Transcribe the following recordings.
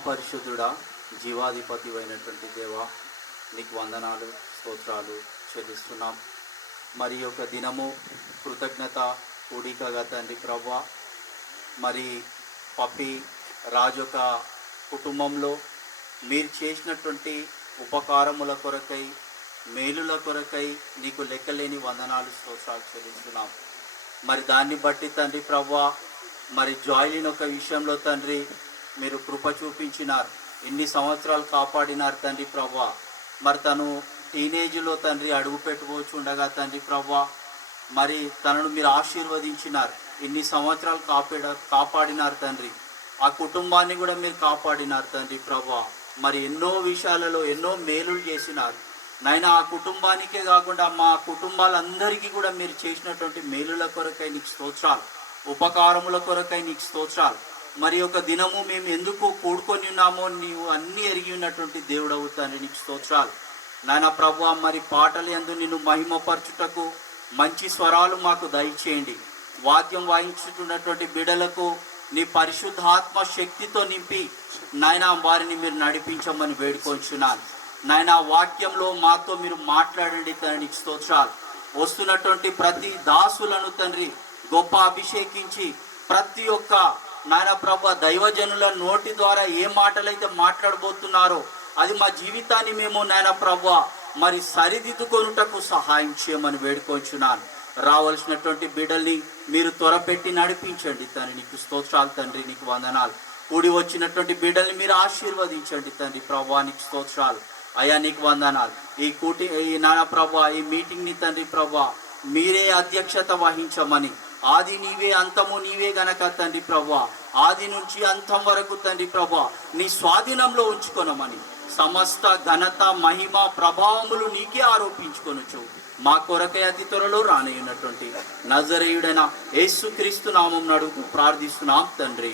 మహాపరిశుద్ధుడా, జీవాధిపతి అయినటువంటి దేవా, నీకు వందనాలు, స్తోత్రాలు చెల్లిస్తున్నాం. మరి ఒక దినము కృతజ్ఞత కూడికగా తండ్రి ప్రభువా, మరి పప్పి రాజు యొక్క కుటుంబంలో మీరు చేసినటువంటి ఉపకారముల కొరకై, మేలుల కొరకై నీకు లెక్కలేని వందనాలు, స్తోత్రాలు చెల్లిస్తున్నాం. మరి దాన్ని బట్టి తండ్రి ప్రభువా, మరి జాయిలిన్ ఒక విషయంలో తండ్రి మీరు కృప చూపించినారు, ఇన్ని సంవత్సరాలు కాపాడినారు తండ్రి ప్రభువా. మరి తను టీనేజ్లో తండ్రి అడుగు పెట్టుకోవచ్చుండగా తండ్రి ప్రభువా, మరి తనను మీరు ఆశీర్వదించినారు, ఇన్ని సంవత్సరాలు కాపాడినారు తండ్రి. ఆ కుటుంబాన్ని కూడా మీరు కాపాడినారు తండ్రి ప్రభువా. మరి ఎన్నో విషయాలలో ఎన్నో మేలులు చేసినారు నాయన. ఆ కుటుంబానికే కాకుండా మా కుటుంబాలందరికీ కూడా మీరు చేసినటువంటి మేలుల కొరకై నీకు స్తోత్రాలు, ఉపకారముల కొరకై నీకు స్తోత్రాలు. మరి ఒక దినము మేము ఎందుకు కూడుకొని ఉన్నామో నీవు అన్నీ ఎరిగి ఉన్నటువంటి దేవుడు అవుతాను, నీకు స్తోత్రాలు నాయన ప్రభువా. మరి పాటలు యందు నిన్ను మహిమపరచుటకు మంచి స్వరాలు మాకు దయచేయండి. వాద్యం వాయించుతున్నటువంటి బిడలకు నీ పరిశుద్ధాత్మ శక్తితో నింపి నాయన వారిని మీరు నడిపించమని వేడుకొంచున్నాను నాయన. వాక్యంలో మాతో మీరు మాట్లాడండి తండ్రి, నీకు స్తోత్రాలు. వస్తున్నటువంటి ప్రతి దాసులను తండ్రి గొప్ప అభిషేకించి ప్రతి ఒక్క నాయన ప్రభు దైవజనుల నోటి ద్వారా ఏ మాటలైతే మాట్లాడబోతున్నారో అది మా జీవితాన్ని మేము నాయన ప్రభు మరి సరిదిద్దుకొనుటకు సహాయం చేయమని వేడుకొంచున్నాను. రావాల్సినటువంటి బిడ్డల్ని మీరు త్వరపెట్టి నడిపించండి తండ్రి, నీకు స్తోత్రాలు తండ్రి, నీకు వందనాలు. కూడి వచ్చినటువంటి బిడ్డల్ని మీరు ఆశీర్వదించండి తండ్రి ప్రభు, నీకు స్తోత్రాలు అయ్యా, నీకు వందనాలు. ఈ నాన్న ప్రభు ఈ మీటింగ్ని తండ్రి ప్రభు మీరే అధ్యక్షత వహించమని, ఆది నీవే అంతము నీవే గనక తండ్రి ప్రభు, ఆది నుంచి అంతం వరకు తండ్రి ప్రభు నీ స్వాధీనంలో ఉంచుకొనమని, సమస్త ఘనత మహిమ ప్రభావములు నీకే ఆరోపించుకొనొచ్చు. మా కొరకై అతి త్వరలో రానయ్యున్నటువంటి నజరేయుడైన యేసుక్రీస్తు నామం నడుగు ప్రార్థిస్తున్నాం తండ్రి.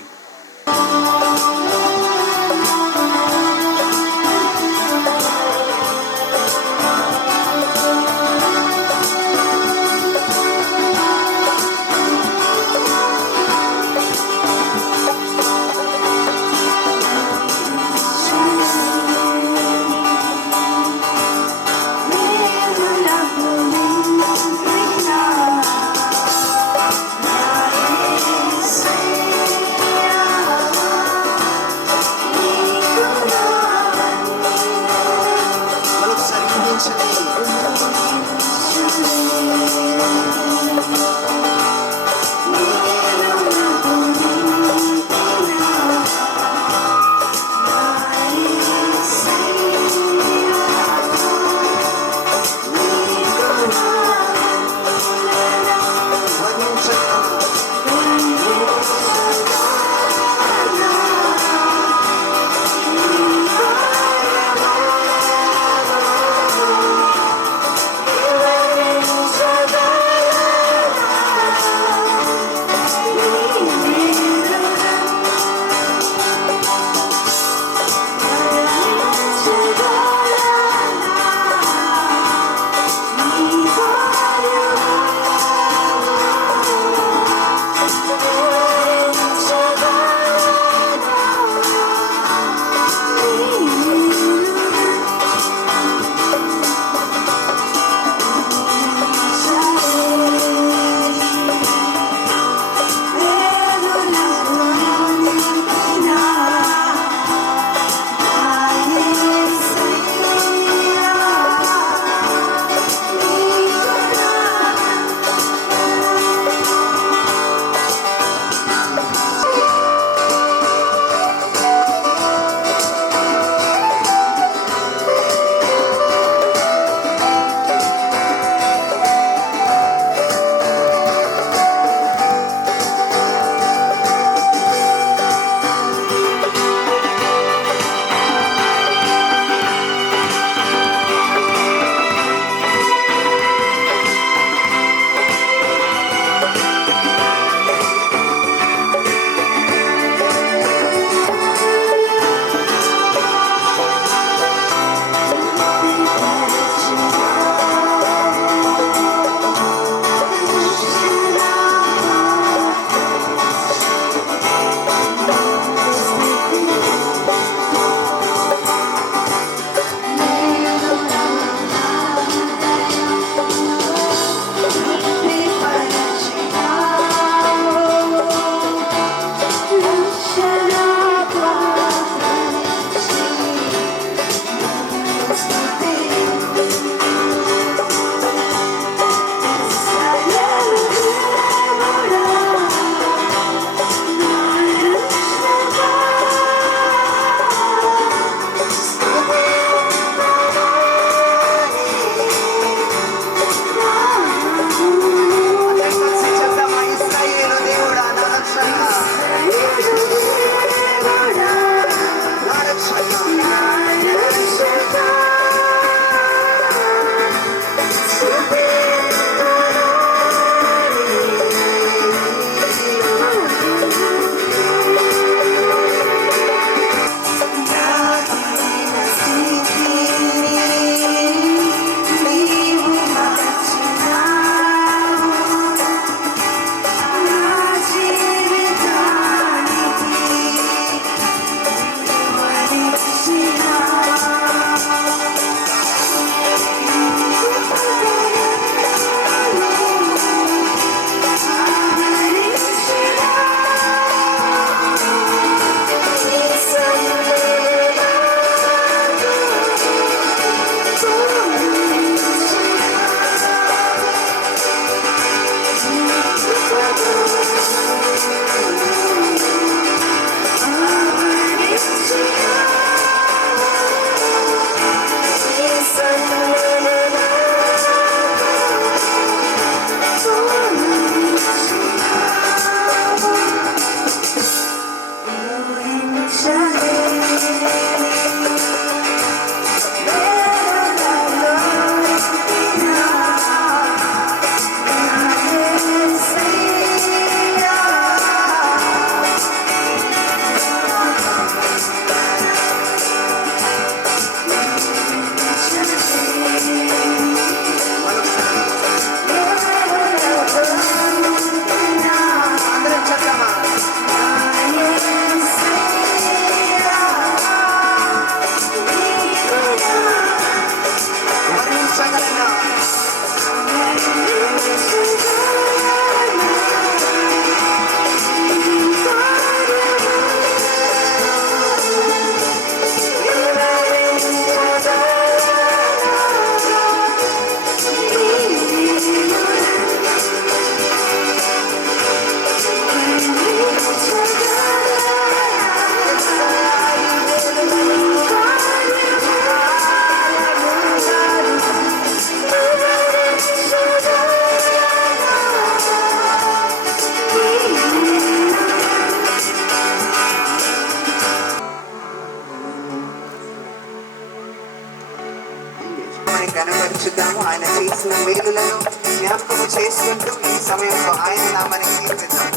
ఆయన చేసిన మేలులను జ్ఞాపకం చేసుకుంటూ ఈ సమయంలో ఆయన నామాన్ని కీర్తిద్దాం.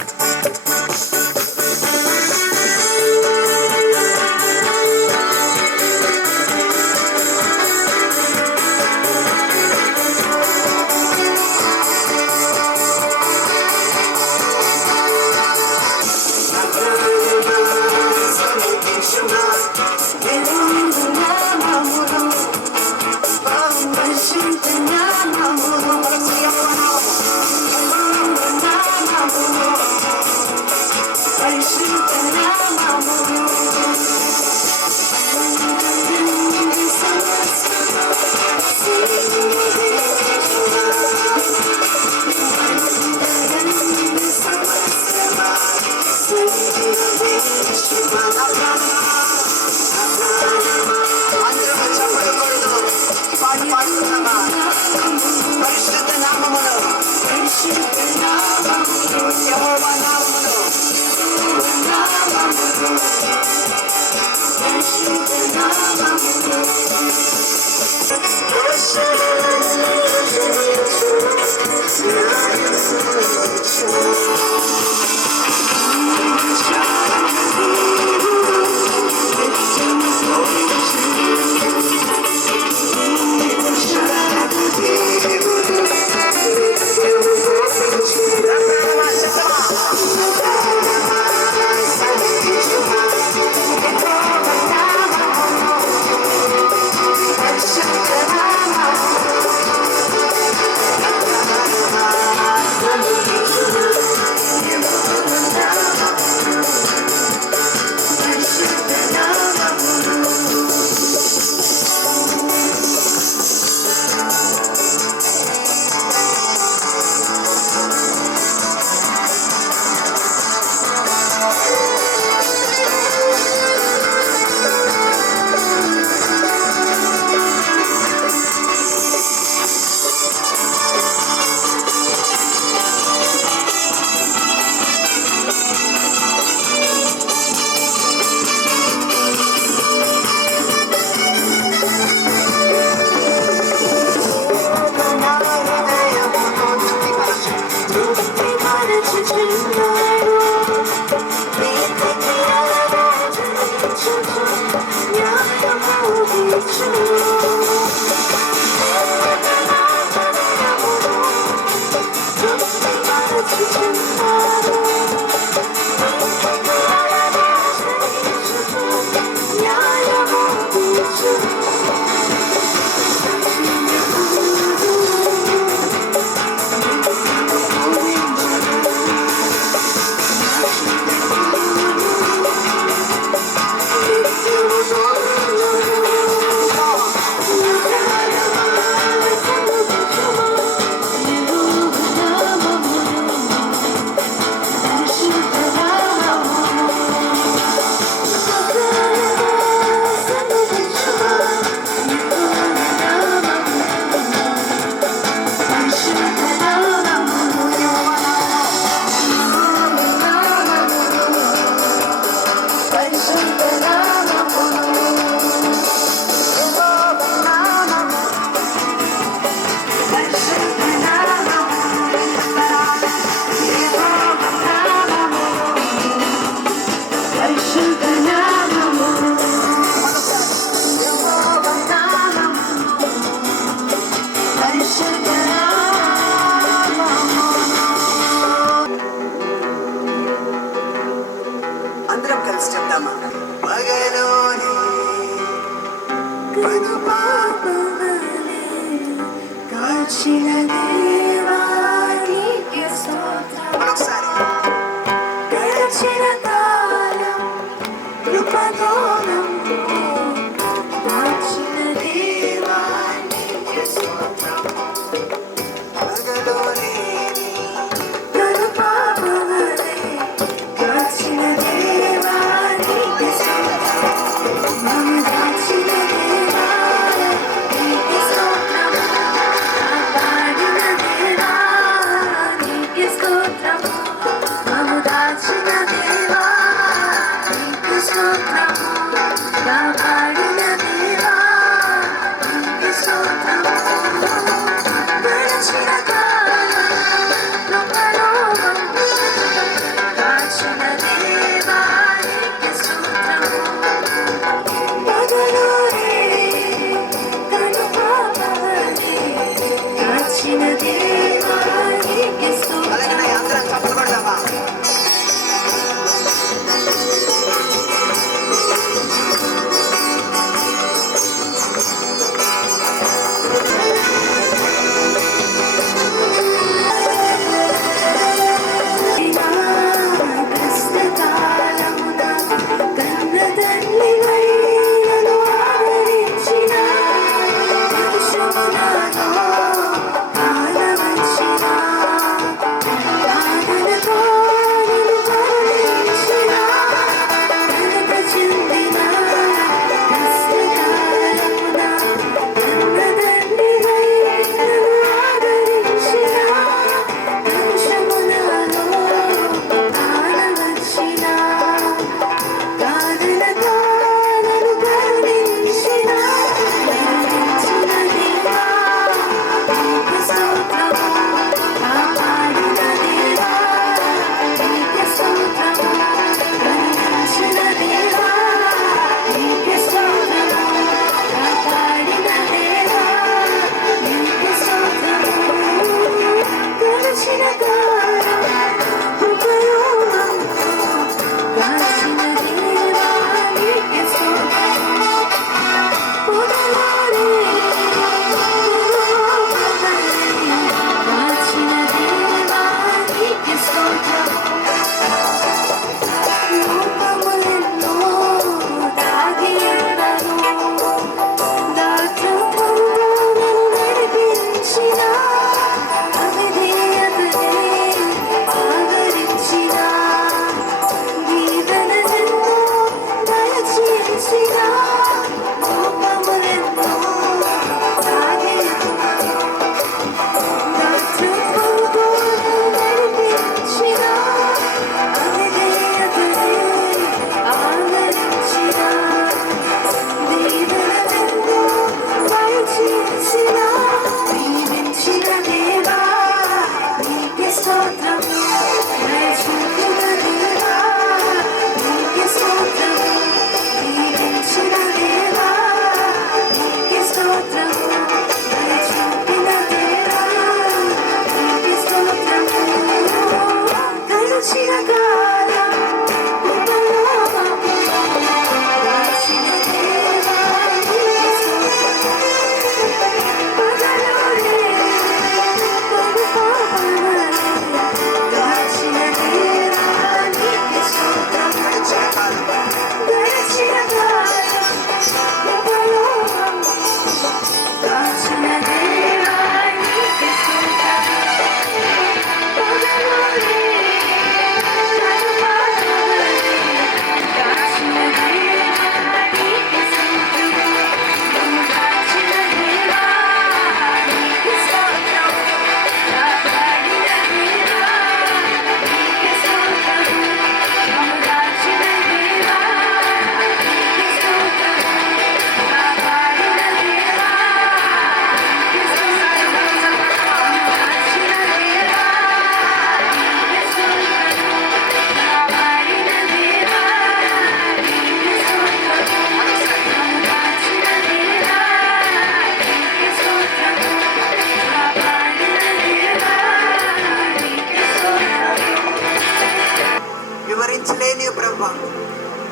వివరించలేని ప్రభా,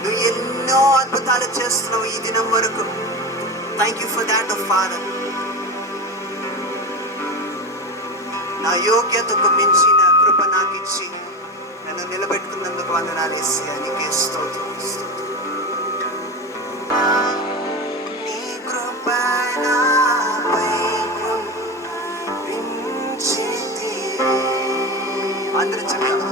నువ్వు ఎన్నో అద్భుతాలు చేస్తున్నావు ఈ దినం వరకు. Thank you for that father. నా యోగ్యతకు మించిన కృప నాకు ఇచ్చి నన్ను నిలబెట్టుకున్నందుకు వందనాలు యేసయ్యా, నీకే స్తోత్రం. నీ కృప నాపై కురిపించితివి. అందరూ చెప్పండి.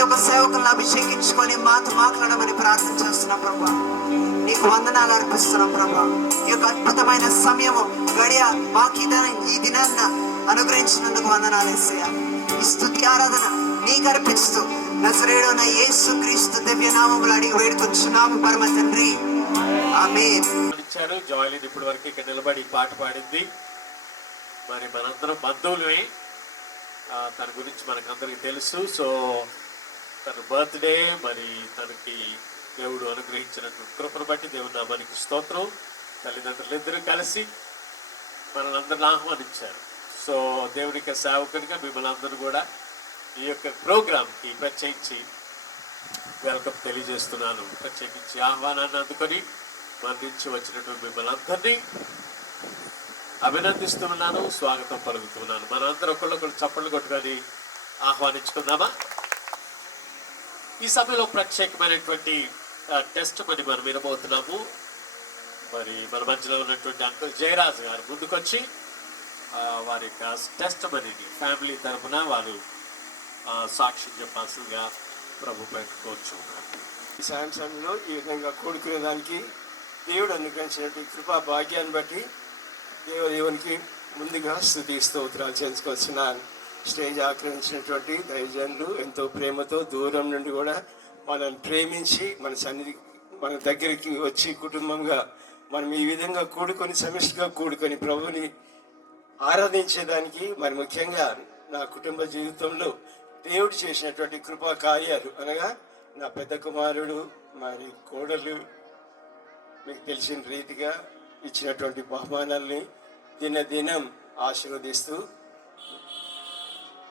యొక్క సేవకులను అభిషేకించుకొని మాతో మాట్లాడమని ప్రార్థన చేస్తున్నాం ప్రభా. నీకు వందనాలు అర్పిస్తున్నాం ప్రభా. ఈ యొక్క అద్భుతమైన సమయము గడియ మాకు ఈ దినాన్న అనుగ్రహించినందుకు వందనాలు యేసయ్యా. ఈ స్తుతి ఆరాధన నీకు అర్పిస్తూ నజరేయుడైన యేసు క్రీస్తు దివ్య నామములో అడిగి వేడుకొచ్చున్నాము పరమ తండ్రి, ఆమేన్. జాయిలిన్ ఇప్పటి వరకు ఇక్కడ నిలబడి పాట పాడింది. మరి మనందరం బంధువులమే, తన గురించి మనకందరికి తెలుసు. సో తన బర్త్డే, మరి తనకి దేవుడు అనుగ్రహించినటువంటి కృపను బట్టి దేవుడు నామానికి స్తోత్రం. తల్లిదండ్రులు ఇద్దరు కలిసి మనల్ని ఆహ్వానించారు. సో దేవునికి సేవకునిగా మిమ్మల్ని అందరూ కూడా ఈ యొక్క ప్రోగ్రాంకి ప్రత్యేకించి వెల్కమ్ తెలియజేస్తున్నాను. ప్రత్యేకించి ఆహ్వానాన్ని అందుకొని మన నుంచి వచ్చినటువంటి మిమ్మల్ని అందరినీ అభినందిస్తున్నాను, స్వాగతం పలుకుతున్నాను. మనందరూ ఒకళ్ళొకళ్ళు చప్పట్లు కొట్టుకొని ఆహ్వానించుకుందామా? ఈ సమయంలో ప్రత్యేకమైనటువంటి టెస్ట్ మని మనం వినబోతున్నాము. మరి మన మధ్యలో ఉన్నటువంటి అంకుల్ జయరాజ్ గారు ముందుకొచ్చి వారి యొక్క టెస్ట్ మనీని ఫ్యామిలీ తరఫున వారు సాక్షి చెప్పాల్సిందిగా ప్రభు పెట్టుకోవచ్చు. ఈ సాయంత్రంలో ఈ విధంగా కూడుకునే దానికి దేవుడు అనుగ్రహించినటువంటి కృపా భాగ్యాన్ని బట్టి దేవునికి ముందుగా స్తుతి స్తోత్రాలు చేసుకొచ్చినాను. స్టేజ్ ఆక్రమించినటువంటి దైవజనులు ఎంతో ప్రేమతో దూరం నుండి కూడా మనల్ని ప్రేమించి మన సన్నిధి మన దగ్గరికి వచ్చి కుటుంబంగా మనం ఈ విధంగా కూడుకొని సమిష్టిగా కూడుకొని ప్రభుని ఆరాధించేదానికి మరి ముఖ్యంగా నా కుటుంబ జీవితంలో దేవుడు చేసినటువంటి కృపా కార్యాలు అనగా నా పెద్ద కుమారుడు మరి కోడలు మీకు తెలిసిన రీతిగా ఇచ్చినటువంటి బహుమానాల్ని దినదినం ఆశీర్వదిస్తూ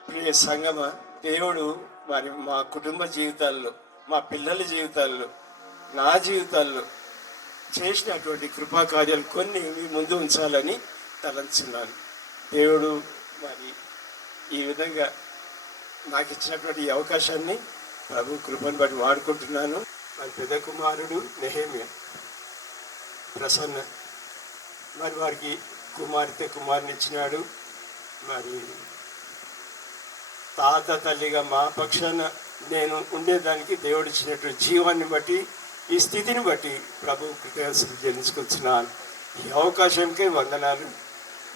ప్రియ సంగమ దేవుడు మరి మా కుటుంబ జీవితాల్లో మా పిల్లల జీవితాల్లో నా జీవితాల్లో చేసినటువంటి కృపా కార్యాలు కొన్ని మీ ముందు ఉంచాలని తలంచున్నాను. దేవుడు మరి ఈ విధంగా నాకు ఇచ్చినటువంటి ఈ అవకాశాన్ని ప్రభు కృపను బట్టి వాడుకుంటున్నాను. మరి పెద్ద కుమారుడు నెహెమ్యా ప్రసన్న మరి వారికి కుమార్తెని ఇచ్చినాడు. మరి తాత తల్లిగా మా పక్షాన నేను ఉండేదానికి దేవుడు ఇచ్చినటువంటి జీవాన్ని బట్టి ఈ స్థితిని బట్టి ప్రభు కృతజ్ఞతలు చెల్లించుకొచ్చున్నాను. ఈ అవకాశంకే వందనాలు.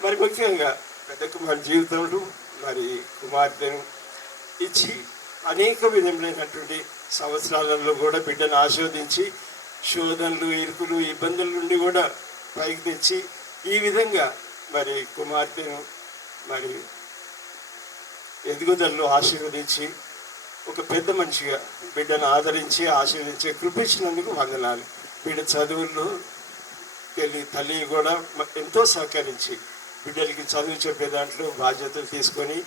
మరి ముఖ్యంగా పెద్ద కుమారు జీవితంలో మరి కుమార్తెను ఇచ్చి అనేక విధములైనటువంటి సంవత్సరాలలో కూడా బిడ్డను ఆశీర్వదించి శోధనలు ఇరుకులు ఇబ్బందుల నుండి కూడా పైకి తెచ్చి ఈ విధంగా మరి కుమార్తెను మరి ఎదుగుదలలో ఆశీర్వదించి ఒక పెద్ద మనిషిగా బిడ్డను ఆదరించి ఆశీర్వదించే కృపించినందుకు వందనాలు. బిడ్డ చదువుల్లో తల్లి కూడా ఎంతో సహకరించి బిడ్డలకి చదువు చెప్పే దాంట్లో బాధ్యతలు తీసుకొని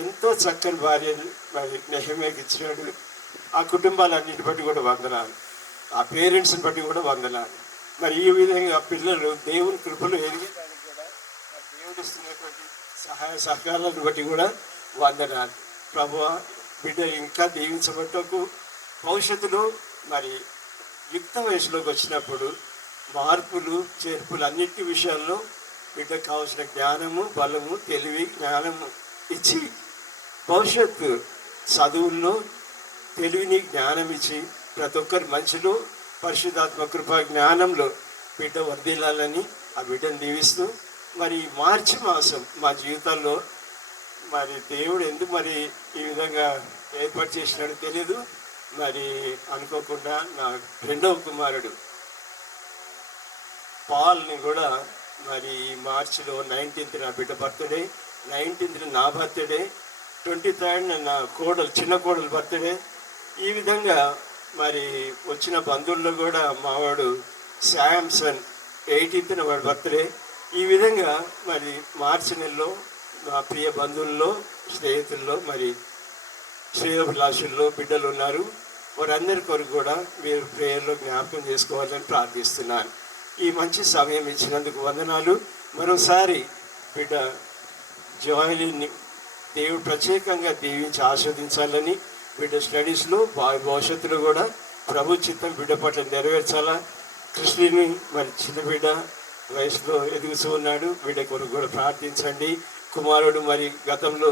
ఎంతో చక్కని భార్యను మరి నెహెమ్యాకి ఇచ్చినాడు. ఆ కుటుంబాలన్నింటి బట్టి కూడా వందనాలు, ఆ పేరెంట్స్ని బట్టి కూడా వందనాలు. మరి ఈ విధంగా పిల్లలు దేవుని కృపలు ఎదిగేదానికి కూడా దేవుడు ఇస్తున్నటువంటి సహాయ సహకారాలను బట్టి కూడా వందనాలు. ప్రభువా బిడ్డ ఇంకా దీవించబట్టకు భవిష్యత్తులో మరి యుక్త వయసులోకి వచ్చినప్పుడు మార్పులు చేర్పులు అన్నిటి విషయాల్లో బిడ్డకు కావాల్సిన జ్ఞానము బలము తెలివి జ్ఞానము ఇచ్చి భవిష్యత్తు చదువుల్లో తెలివిని జ్ఞానం ఇచ్చి ప్రతి ఒక్కరి మనిషిలో పరిశుద్ధాత్మ కృపా జ్ఞానంలో బిడ్డ వర్ధిల్లాలని ఆ బిడ్డను దీవిస్తూ మరి మార్చి మాసం మా జీవితాల్లో మరి దేవుడు ఎందుకు మరి ఈ విధంగా ఏర్పాటు చేసినాడో తెలియదు. మరి అనుకోకుండా నా రెండవ కుమారుడు పాల్ని కూడా మరి మార్చిలో 19th నా బిడ్డ బర్త్డే, 19th నా బర్త్డే, 23rd నా చిన్న కోడలు బర్త్డే. ఈ విధంగా మరి వచ్చిన బంధువుల్లో కూడా మావాడు శాంసన్ 18th వాడి బర్త్డే. ఈ విధంగా మరి మార్చి నెలలో మా ప్రియ బంధువుల్లో స్నేహితుల్లో మరి శ్రేయోభిలాషుల్లో బిడ్డలు ఉన్నారు. వారందరి కొరకు కూడా మీరు ప్రేయర్లో జ్ఞాపకం చేసుకోవాలని ప్రార్థిస్తున్నాను. ఈ మంచి సమయం ఇచ్చినందుకు వందనాలు. మరోసారి బిడ్డ జాయిలిన్ని దేవుడు ప్రత్యేకంగా దీవించి ఆస్వాదించాలని బిడ్డ స్టడీస్లో భవిష్యత్తులో కూడా ప్రభు చిత్తం బిడ్డ పట్ల నెరవేర్చాలా. కృష్ణుని మరి చిన్న బిడ్డ వయసులో ఎదుగుతూ ఉన్నాడు. బిడ్డ కొరకు కూడా ప్రార్థించండి. కుమారుడు మరి గతంలో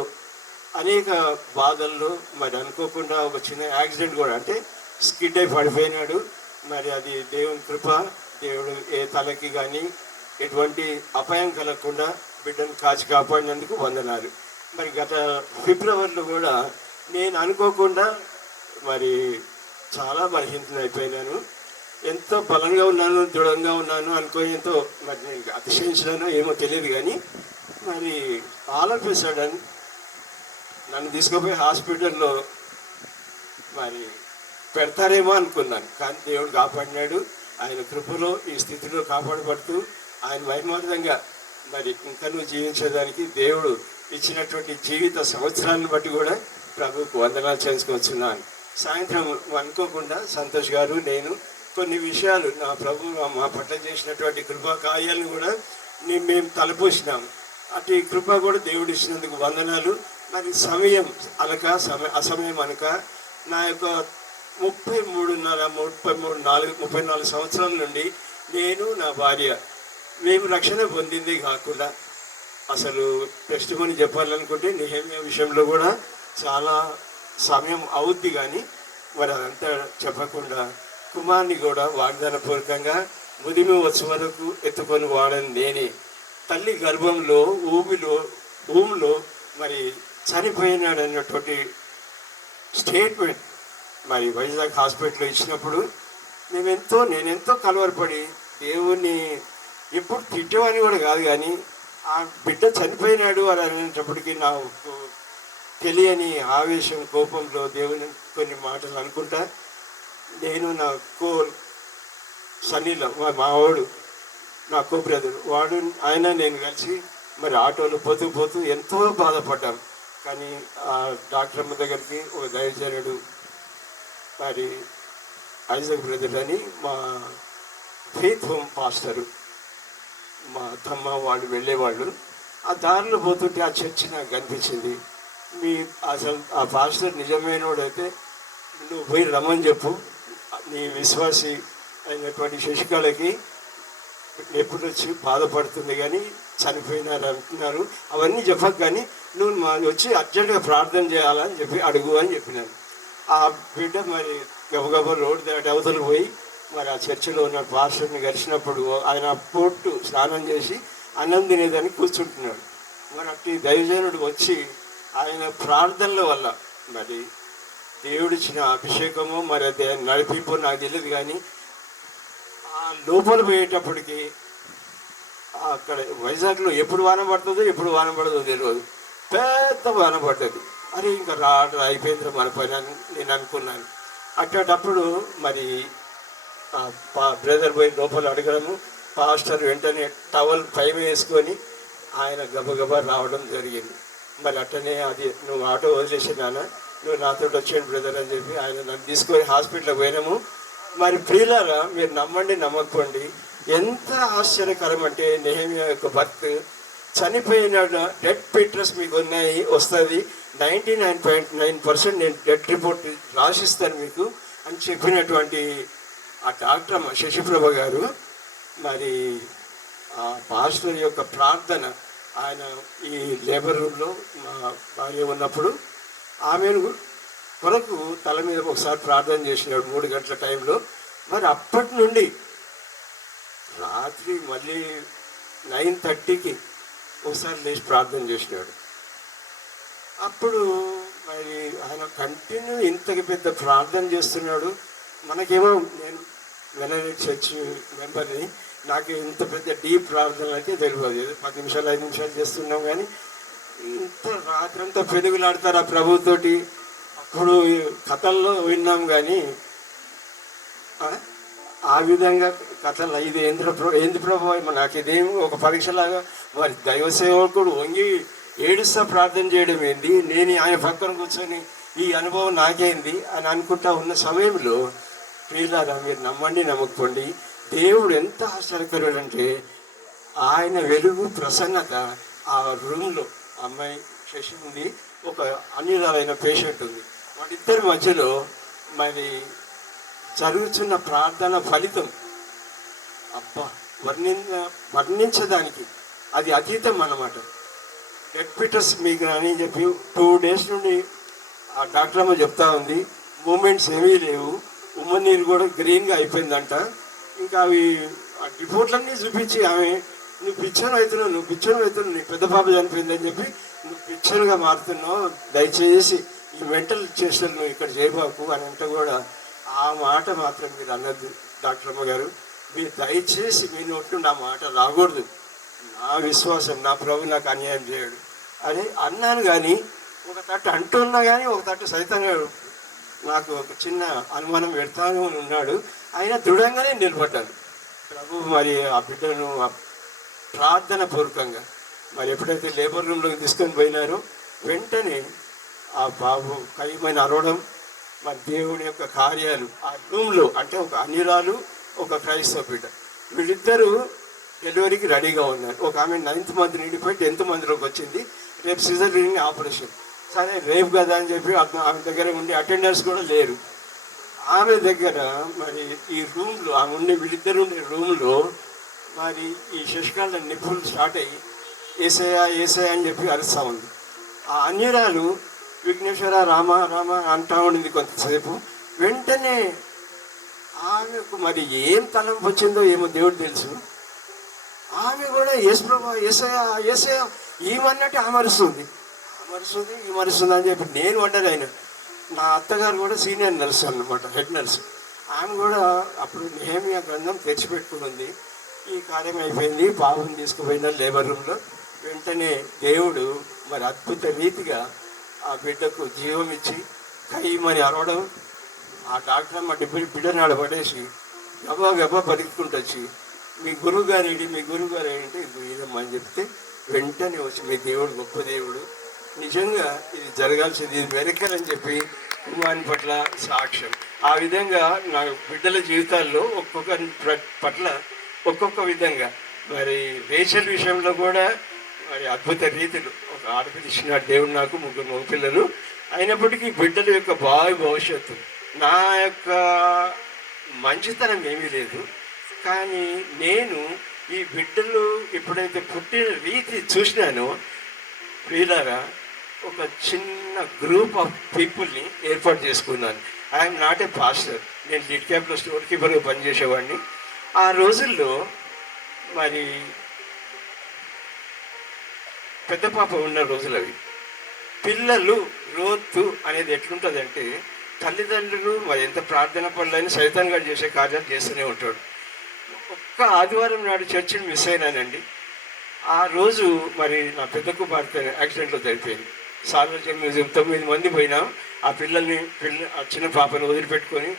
అనేక బాధల్లో మరి అనుకోకుండా ఒక చిన్న యాక్సిడెంట్ కూడా, అంటే స్కిడ్ అయి పడిపోయినాడు. మరి అది దేవుని కృప. దేవుడు ఏ తలకి కానీ ఎటువంటి అపాయం కలగకుండా బిడ్డను కాచి కాపాడినందుకు వందనాలు. మరి గత ఫిబ్రవరిలో కూడా నేను అనుకోకుండా మరి చాలా బలహీనత అయిపోయినాను. ఎంతో బలంగా ఉన్నాను, దృఢంగా ఉన్నాను ఎంతో మరి నేను అతిశయించానో ఏమో తెలియదు, కానీ మరి ఆల్ ఆఫ్ ఎ సడన్ నన్ను తీసుకుపోయి హాస్పిటల్లో మరి పెడతారేమో అనుకున్నాను. కానీ దేవుడు కాపాడినాడు. ఆయన కృపలో ఈ స్థితిలో కాపాడబడుతూ ఆయన మహిమార్థంగా మరి ఇంకా నువ్వు జీవించడానికి దేవుడు ఇచ్చినటువంటి జీవిత సంవత్సరాలను బట్టి కూడా ప్రభువుకు వందనాలు చేసుకొచ్చున్నాను. సాయంత్రం అనుకోకుండా సంతోష్ గారు నేను కొన్ని విషయాలు నా ప్రభు మా పట్ల చేసినటువంటి కృపా కార్యాలను కూడా మేము తలపోసినాము. అటు ఈ కృప కూడా దేవుడు ఇచ్చినందుకు వందనాలు. మరి సమయం అనక అసమయం అనక నా యొక్క 34 సంవత్సరాల నుండి నేను నా భార్య మేము రక్షణ పొందింది కాకుండా అసలు టెస్టిమనీ చెప్పాలనుకుంటే నెహెమ్యా విషయంలో కూడా చాలా సమయం అవుద్ది, కానీ మరి అదంతా చెప్పకుండా కుమార్ని కూడా వాగ్దానపూర్వకంగా ముదిమి వచ్చే వరకు ఎత్తుకొని వాడని నేనే. తల్లి గర్భంలో ఊమిలో మరి చనిపోయినాడు అన్నటువంటి స్టేట్మెంట్ మరి వైజాగ్ హాస్పిటల్లో ఇచ్చినప్పుడు నేనెంతో కలవరపడి దేవుణ్ణి ఎప్పుడు తిట్టేవాని కూడా కాదు, కానీ ఆ బిడ్డ చనిపోయినాడు అని అనేటప్పటికీ నాకు తెలియని ఆవేశం కోపంలో దేవుని కొన్ని మాటలు అనుకుంటా నేను నా సన్నీలో మావాడు నా బ్రదర్ వాడు ఆయన నేను కలిసి మరి ఆటోలో పోతూ ఎంతో బాధపడ్డాం. కానీ ఆ డాక్టర్ అమ్మ దగ్గరికి ఒక దైవజనుడు మరి ఐజక్ బ్రదర్ అని మా ఫెయిత్ హోమ్ పాస్టరు మా అత్తమ్మ వాళ్ళు వెళ్ళేవాళ్ళు. ఆ దారిలో పోతుంటే ఆ చర్చి నాకు కనిపించింది. అసలు ఆ పాస్టర్ నిజమైనోడైతే నువ్వు పోయి రమ్మని చెప్పు, నీ విశ్వాసి అయినటువంటి శశికళకి ఎప్పుడు వచ్చి బాధపడుతుంది కానీ చనిపోయినారు అంటున్నారు, అవన్నీ చెప్పక కానీ నువ్వు వచ్చి అర్జెంటుగా ప్రార్థన చేయాలని చెప్పి అడుగు అని చెప్పినాను. ఆ బిడ్డ మరి గబగబా రోడ్డు దాటి అవతలకు పోయి మరి ఆ చర్చిలో ఉన్న పాస్టర్ని కలిసినప్పుడు ఆయన పొట్టు స్నానం చేసి అన్నం తినేదానికి కూర్చుంటున్నాడు. మరి అట్టి దైవజనుడు వచ్చి ఆయన ప్రార్థనల వల్ల మరి దేవుడిచ్చిన అభిషేకము మరి అది నడిపింపు నాకు తెలియదు, కానీ ఆ లోపల పోయేటప్పటికి అక్కడ వైజాగ్లో ఎప్పుడు వాన పడుతుందో ఎప్పుడు వాన పడదో తెలియదు, పెద్ద వాన పడ్డది. అరే ఇంకా అయిపోయింది మన పని అని నేను అనుకున్నాను. అట్టేటప్పుడు మరి బ్రదర్ పోయి లోపల అడగడము, పాస్టర్ వెంటనే టవల్ పైన వేసుకొని ఆయన గబగబా రావడం జరిగింది. మరి అట్టనే అది నువ్వు ఆటో వదిలేసినానా, నువ్వు నాతో వచ్చాను బ్రదర్ అని చెప్పి ఆయన నన్ను తీసుకొని హాస్పిటల్కి పోయినాము. మరి ప్రియులారా మీరు నమ్మండి నమ్మకపోండి, ఎంత ఆశ్చర్యకరం అంటే నెహెమ్యా యొక్క భర్త చనిపోయిన డెత్ పేట్రస్ మీకు వస్తుంది 99.9% నేను డెత్ రిపోర్ట్ రాసిస్తాను మీకు అని చెప్పినటువంటి ఆ డాక్టర్ శశిప్రభ గారు మరి ఆ పాస్టర్ యొక్క ప్రార్థన ఆయన ఈ లేబర్ రూమ్లో మా భార్య ఉన్నప్పుడు ఆమెను కొరకు తల మీద ఒకసారి ప్రార్థన చేసినాడు 3 గంటల టైంలో. మరి అప్పటి నుండి రాత్రి మళ్ళీ 9:30కి ఒకసారి లేచి ప్రార్థన చేసినాడు. అప్పుడు మరి ఆయన కంటిన్యూ ఇంతకి పెద్ద ప్రార్థన చేస్తున్నాడు. మనకేమో నేను వెనరే చర్చ్ మెంబర్ని, నాకు ఇంత పెద్ద డీప్ ప్రార్థనలు అయితే తెలియదు. 10 నిమిషాలు 5 నిమిషాలు చేస్తున్నాం, కానీ ఇంత రాత్రంతా పెనుగులాడతారు ఆ ప్రభుతోటి. అప్పుడు కథల్లో విన్నాం, కానీ ఆ విధంగా కథలు ఇది ఏంది ప్రభు నాకు ఇదేమి ఒక పరీక్షలాగా మరి దైవ సేవకుడు వంగి ఏడుస్తా ప్రార్థన చేయడం ఏంది, నేను ఆయన పక్కన కూర్చొని ఈ అనుభవం నాకేంది అని అనుకుంటా ఉన్న సమయంలో ప్రియులారా మీరు నమ్మండి నమ్మకపోండి, దేవుడు ఎంత ఆశ్చర్యకరుడు అంటే ఆయన వెలుగు ప్రసన్నత ఆ రూమ్లో అమ్మాయి శశి ఉంది, ఒక అన్యురాలైన పేషెంట్ ఉంది, వాళ్ళిద్దరి మధ్యలో మరి జరుగుతున్న ప్రార్థన ఫలితం అబ్బా వర్ణించడానికి అది అతీతం అన్నమాట. రెడ్ పీటర్స్ మీకు అని చెప్పి 2 days నుండి ఆ డాక్టర్ అమ్మ చెప్తా ఉంది. మూమెంట్స్ ఏమీ లేవు, ఉమ్మ నీరు కూడా గ్రీన్గా అయిపోయిందంట. ఇంకా అవి ఆ రిపోర్ట్లన్నీ చూపించి ఆమె నువ్వు పిచ్చను అవుతున్నావు, నీ పెద్ద పాప చనిపోయిందని చెప్పి నువ్వు పిచ్చనుగా మారుతున్నావు, దయచేసి ఈ మెంటల్ చేష్టలు నువ్వు ఇక్కడ చేయబాకు అని అంటే కూడా ఆ మాట మాత్రం మీరు అన్నది డాక్టర్ అమ్మ గారు. మీరు దయచేసి మీ నోటి నుండి ఆ మాట రాకూడదు. నా విశ్వాసం, నా ప్రభు నాకు అన్యాయం చేయడు అని అన్నాను. కానీ ఒక తట్టు అంటున్నా కానీ ఒక తట్టు సైతంగా నాకు ఒక చిన్న అనుమానం పెడతాను ఉన్నాడు. అయినా దృఢంగానే నిలబడ్డాను. ప్రభు మరి ఆ బిడ్డను ప్రార్థన పూర్వకంగా మరి ఎప్పుడైతే లేబర్ రూమ్లోకి తీసుకొని పోయినారో వెంటనే ఆ బాబు కయ్యమైన అరవడం, మరి దేవుని యొక్క కార్యాలు ఆ రూమ్లో, అంటే ఒక అన్యురాలు, ఒక క్రైస్తవ బిడ్డ, వీళ్ళిద్దరూ డెలివరీకి రెడీగా ఉన్నారు. ఒక ఆమె 9th month నిండిపోయి 10th monthలోకి వచ్చింది. రేపు సిజరీన్ ఆపరేషన్. సరే రేపు కదా అని చెప్పి ఆమె దగ్గర ఉండి అటెండర్స్ కూడా లేరు. ఆమె దగ్గర మరి ఈ రూమ్లో ఆమె ఉండే వీళ్ళిద్దరు ఉండే రూమ్లో మరి ఈ శశికాల నిప్పులు స్టార్ట్ అయ్యి ఏసయ అని చెప్పి అరుస్తూ ఉంది. ఆ అన్యురాలు విఘ్నేశ్వర రామ రామ అంటా ఉండింది కొంతసేపు. వెంటనే ఆమెకు మరి ఏం తలంపు వచ్చిందో ఏమో దేవుడు తెలుసు. ఆమె కూడా యేసు ప్రభా ఏసయ ఈమన్నట్టు అమరుస్తుంది అని చెప్పి నేను వండరు. ఆయన నా అత్తగారు కూడా సీనియర్ నర్సు అన్నమాట, హెడ్ నర్సు. ఆమె కూడా అప్పుడు నెహెమియా గ్రంథం తెచ్చిపెట్టుకుని ఉంది. ఈ కార్యం అయిపోయింది, బాబుని తీసుకుపోయిన లేబర్ రూమ్లో. వెంటనే దేవుడు మరి అద్భుత రీతిగా ఆ బిడ్డకు జీవం ఇచ్చి కయ్యమని అరవడం, ఆ డాక్టర్ అమ్మ బిడ్డను ఆడబడేసి గబా బతుకుంటూ వచ్చి మీ గురువు గారు ఏంటి ఇదమ్మా అని చెప్తే వెంటనే వచ్చి మీ దేవుడు గొప్ప దేవుడు, నిజంగా ఇది జరగాల్సింది, ఇది మెరకలని చెప్పి కుమారుని పట్ల సాక్ష్యం. ఆ విధంగా నా బిడ్డల జీవితాల్లో ఒక్కొక్క పట్ల ఒక్కొక్క విధంగా మరి రేషల్ విషయంలో కూడా మరి అద్భుత రీతిలో ఒక ఆడపిల్ల ఇచ్చినాడు దేవుడు నాకు, 3 మగపిల్లలు. అయినప్పటికీ బిడ్డల యొక్క భవిష్యత్తు నా యొక్క మంచితనం ఏమీ లేదు. కానీ నేను ఈ బిడ్డలు ఎప్పుడైతే పుట్టిన రీతి చూసినానో ప్రియులారా, ఒక చిన్న గ్రూప్ ఆఫ్ పీపుల్ని ఏర్పాటు చేసుకున్నాను. ఐఎమ్ నాట్ ఏ పాస్టర్, నేను లిడ్ క్యాంప్లో స్టోర్ కీపర్గా పనిచేసేవాడిని. ఆ రోజుల్లో మరి పెద్ద పాప ఉన్న రోజులు అవి. పిల్లలు గ్రోత్ అనేది ఎట్లుంటుందంటే, తల్లిదండ్రులు మరి ఎంత ప్రార్థన పనులైనా సైతాన్గా చేసే కార్యాలు చేస్తూనే ఉంటాడు. ఒక్క ఆదివారం నాడు చర్చిని మిస్ అయినానండి. ఆ రోజు మరి నా పెద్ద కుమార్తె యాక్సిడెంట్లో చనిపోయింది. సార్వజనిక మ్యూజియం 9 మంది పోయినా ఆ ఆ చిన్న పాపను వదిలిపెట్టుకొని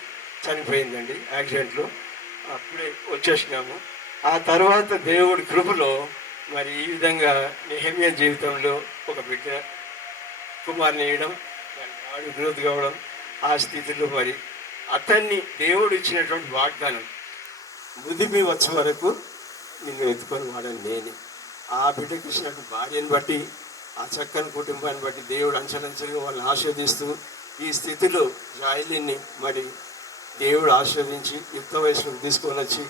చనిపోయిందండి యాక్సిడెంట్లో. అప్పుడే వచ్చేసినాము. ఆ తర్వాత దేవుడి కృపలో మరి ఈ విధంగా నెహెమియా జీవితంలో ఒక బిడ్డ కుమారుని వేయడం, వాడు గ్రోత్ కావడం, ఆ స్థితిలో మరి అతన్ని దేవుడు ఇచ్చినటువంటి వాగ్దానం, ముదిమి వచ్చే వరకు నిన్ను ఎత్తుకొని వాడని నేనే. ఆ బిడ్డకి ఇచ్చినటువంటి భార్యను బట్టి, ఆ చక్కని కుటుంబాన్ని బట్టి దేవుడు అంచెలంచెలుగా వాళ్ళని ఆస్వాదిస్తూ ఈ స్థితిలో జాయిలిని మరి దేవుడు ఆస్వాదించి యుక్త వయసులోకి తీసుకొని వచ్చి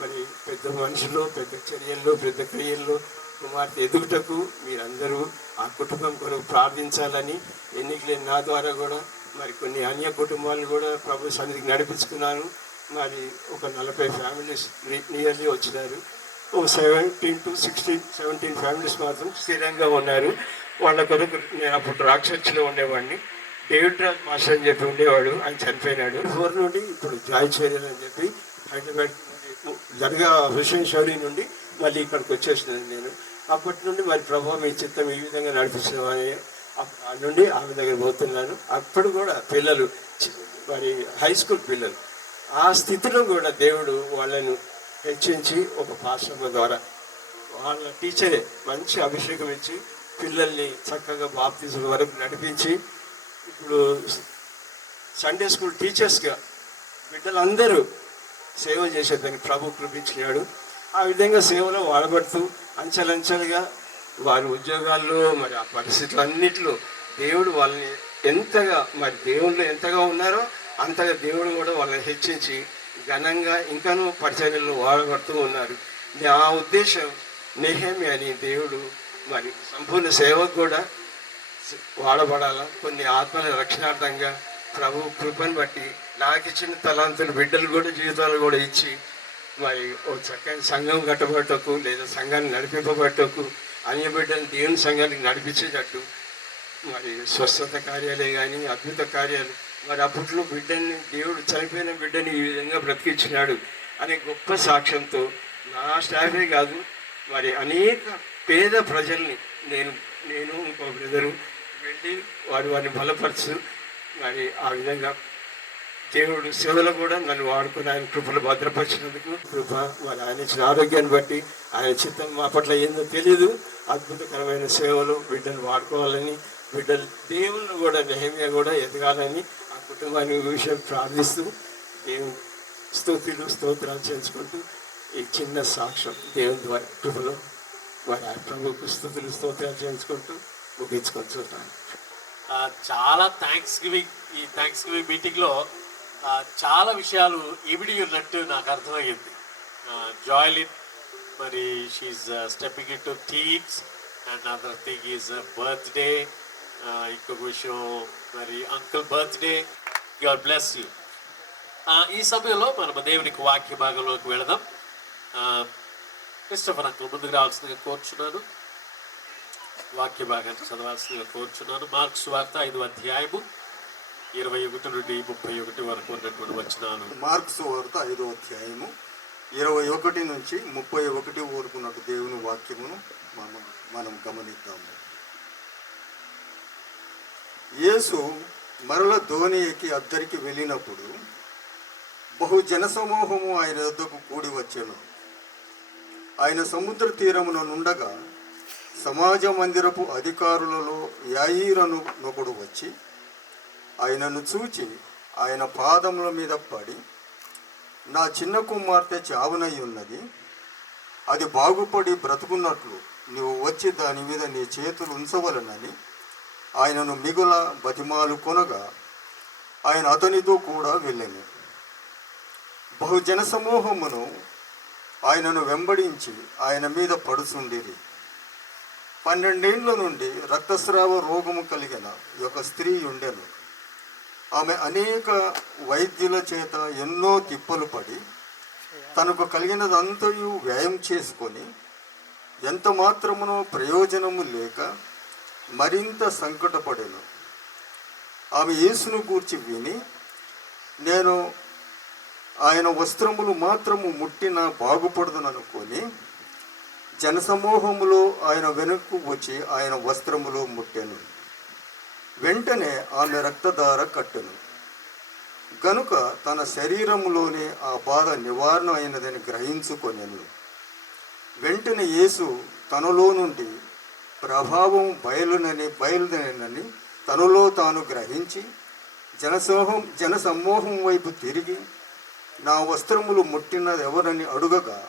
మరి పెద్ద మనుషులు, పెద్ద చర్యల్లో, పెద్ద క్రియల్లో కుమార్తె ఎదుగుటకు మీరందరూ ఆ కుటుంబం కొరకు ప్రార్థించాలని ఎన్నికలేని నా ద్వారా కూడా మరి కొన్ని అన్య కుటుంబాలను కూడా ప్రభు సన్నిధికి నడిపించుకున్నాను. మరి ఒక 40 ఫ్యామిలీస్ నియర్లీ వచ్చినారు. 17 to 17 ఫ్యామిలీస్ మాత్రం స్థిరంగా ఉన్నారు. వాళ్ళ కొరకు నేను అప్పుడు రాక్షర్చిలో ఉండేవాడిని. డేవిడ్ రాజ్ మాస్టర్ అని చెప్పి ఉండేవాడు, ఆయన చనిపోయినాడు. 4 నుండి ఇప్పుడు జాయ్ చర్యలు అని చెప్పి హైదరాబాద్ జరగా హుసేన్ షౌరీ నుండి మళ్ళీ ఇక్కడికి వచ్చేసినాను నేను. అప్పటి నుండి మరి ప్రభావం మీ చిత్తం ఈ విధంగా నడిపించడం నుండి ఆమె దగ్గర పోతున్నాను. అప్పుడు కూడా పిల్లలు మరి హై స్కూల్ పిల్లలు, ఆ స్థితిలో కూడా దేవుడు వాళ్ళను హెచ్చించి ఒక పాశ్రమ ద్వారా వాళ్ళ టీచరే మంచి అభిషేకం ఇచ్చి పిల్లల్ని చక్కగా బాప్తిజం వరకు నడిపించి ఇప్పుడు సండే స్కూల్ టీచర్స్గా బిడ్డలందరూ సేవ చేసేదానికి ప్రభు కృపించినాడు. ఆ విధంగా సేవలో వాడబడుతూ అంచెలంచెలుగా వారి ఉద్యోగాల్లో మరి ఆ పరిస్థితులన్నిటిలో దేవుడు వాళ్ళని ఎంతగా మరి దేవుళ్ళు ఎంతగా ఉన్నారో అంతగా దేవుడు కూడా వాళ్ళని హెచ్చించి ఘనంగా ఇంకానూ పరిచర్యల్లో వాడబడుతూ ఉన్నారు. నా ఉద్దేశం నెహెమియాని దేవుడు మరి సంపూర్ణ సేవకు కూడా వాడబడాల. కొన్ని ఆత్మల రక్షణార్థంగా ప్రభు కృపను బట్టి నాకు ఇచ్చిన తలాంతులు బిడ్డలు కూడా జీవితాలు కూడా ఇచ్చి మరి ఓ చక్కని సంఘం కట్టబట్టకు లేదా సంఘాన్ని నడిపింపబట్టకు అన్య బిడ్డలు దేవుని సంఘానికి నడిపించేటట్టు మరి స్వస్థత కార్యాలే కానీ అద్భుత కార్యాలు. మరి అప్పట్లో బిడ్డని దేవుడు చనిపోయిన బిడ్డని ఈ విధంగా బ్రతికించినాడు అనే గొప్ప సాక్ష్యంతో నా స్టాఫే కాదు మరి అనేక పేద ప్రజల్ని నేను ఇంకో బ్రదరు వెళ్ళి వారిని బలపరచు మరి ఆ విధంగా దేవుడు సేవలో కూడా నన్ను వాడుకుని ఆయన కృపలు భద్రపరిచినందుకు కృప మరి ఆయన ఇచ్చిన ఆరోగ్యాన్ని బట్టి ఆయన చిత్తం మా పట్ల ఏందో తెలియదు. అద్భుతకరమైన సేవలు బిడ్డలు వాడుకోవాలని, బిడ్డలు దేవుళ్ళు కూడా నెహమ్యా కూడా ఎదగాలని ఆ కుటుంబాన్ని విషయం ప్రార్థిస్తూ దేవుని స్తోత్రాలు చేసుకుంటూ ఈ చిన్న సాక్ష్యం దేవుని ద్వారా కృపలో మరి ఆ ప్రభువుకు స్తోత్రాలు చేసుకుంటూ ముగించుకుంటుంటాను. చాలా థ్యాంక్స్ గివింగ్. ఈ థ్యాంక్స్ గివింగ్ మీటింగ్లో చాలా విషయాలు ఇమిడి ఉన్నట్టు నాకు అర్థమయ్యింది. జాయ్లిన్ మరి she's stepping into teens and other thing is birthday. ఇంకొక విషయం మరి uncle birthday. God bless you. ఈ సమయంలో మనం దేవునికి వాక్య భాగంలోకి వెళదాం. క్రిస్టఫర్ అంకుల్ ముందుకు రావాల్సిందిగా కోరుచున్నాను. వాక్య భాగాన్ని చదవాల్సిందిగా కోరుచున్నాను. మార్క్స్ వార్త 5వ అధ్యాయము 21 నుండి 31 వరకు ఉన్నటువంటి వచనాలు. మార్క్స్ వార్త 5వ అధ్యాయము 21 నుంచి 31 వరకు ఉన్నట్టు దేవుని వాక్యమును మనం గమనిద్దాము. యేసు మరల ధోని ఎక్కి అద్దరికి వెళ్ళినప్పుడు బహు జనసమూహము ఆయన వద్దకు కూడి వచ్చెను. ఆయన సముద్ర తీరమున నుండగా సమాజ మందిరపు అధికారులలో యాయీరను నొకడు వచ్చి ఆయనను చూచి ఆయన పాదముల మీద పడి, నా చిన్న కుమార్తె చావునై ఉన్నది, అది బాగుపడి బ్రతుకున్నట్లు నీవు వచ్చి దాని మీద నీ చేతులు ఉంచవలనని ఆయనను మిగుల బతిమాలు కొనగా ఆయన అతనితో కూడా వెళ్ళెను. బహుజన సమూహమును ఆయనను వెంబడించి ఆయన మీద పడుచుండిరి. 12 ఏళ్ల నుండి రక్తస్రావ రోగము కలిగిన ఒక స్త్రీ ఉండెను. ఆమె అనేక వైద్యుల చేత ఎన్నో తిప్పలు పడి తనకు కలిగినదంతయు వ్యయం చేసుకొని ఎంత మాత్రమునో ప్రయోజనము లేక మరింత సంకటపడెను. ఆమె యేసును గూర్చి విని, నేను ఆయన వస్త్రములు మాత్రము ముట్టిన బాగుపడదుననుకొని జనసమూహములో ఆయన వెనుక్కు వచ్చి ఆయన వస్త్రములో ముట్టెను. వెంటనే ఆమె రక్తధార కట్టెను గనుక తన శరీరములోనే ఆ బాధ నివారణ అయినదని గ్రహించుకొనెను. వెంటనే యేసు తనలో నుండి ప్రభావం బయలుదేనని తనలో తాను గ్రహించి జనసమూహం వైపు తిరిగి, నా వస్త్రములు ముట్టినది ఎవరని అడుగగా,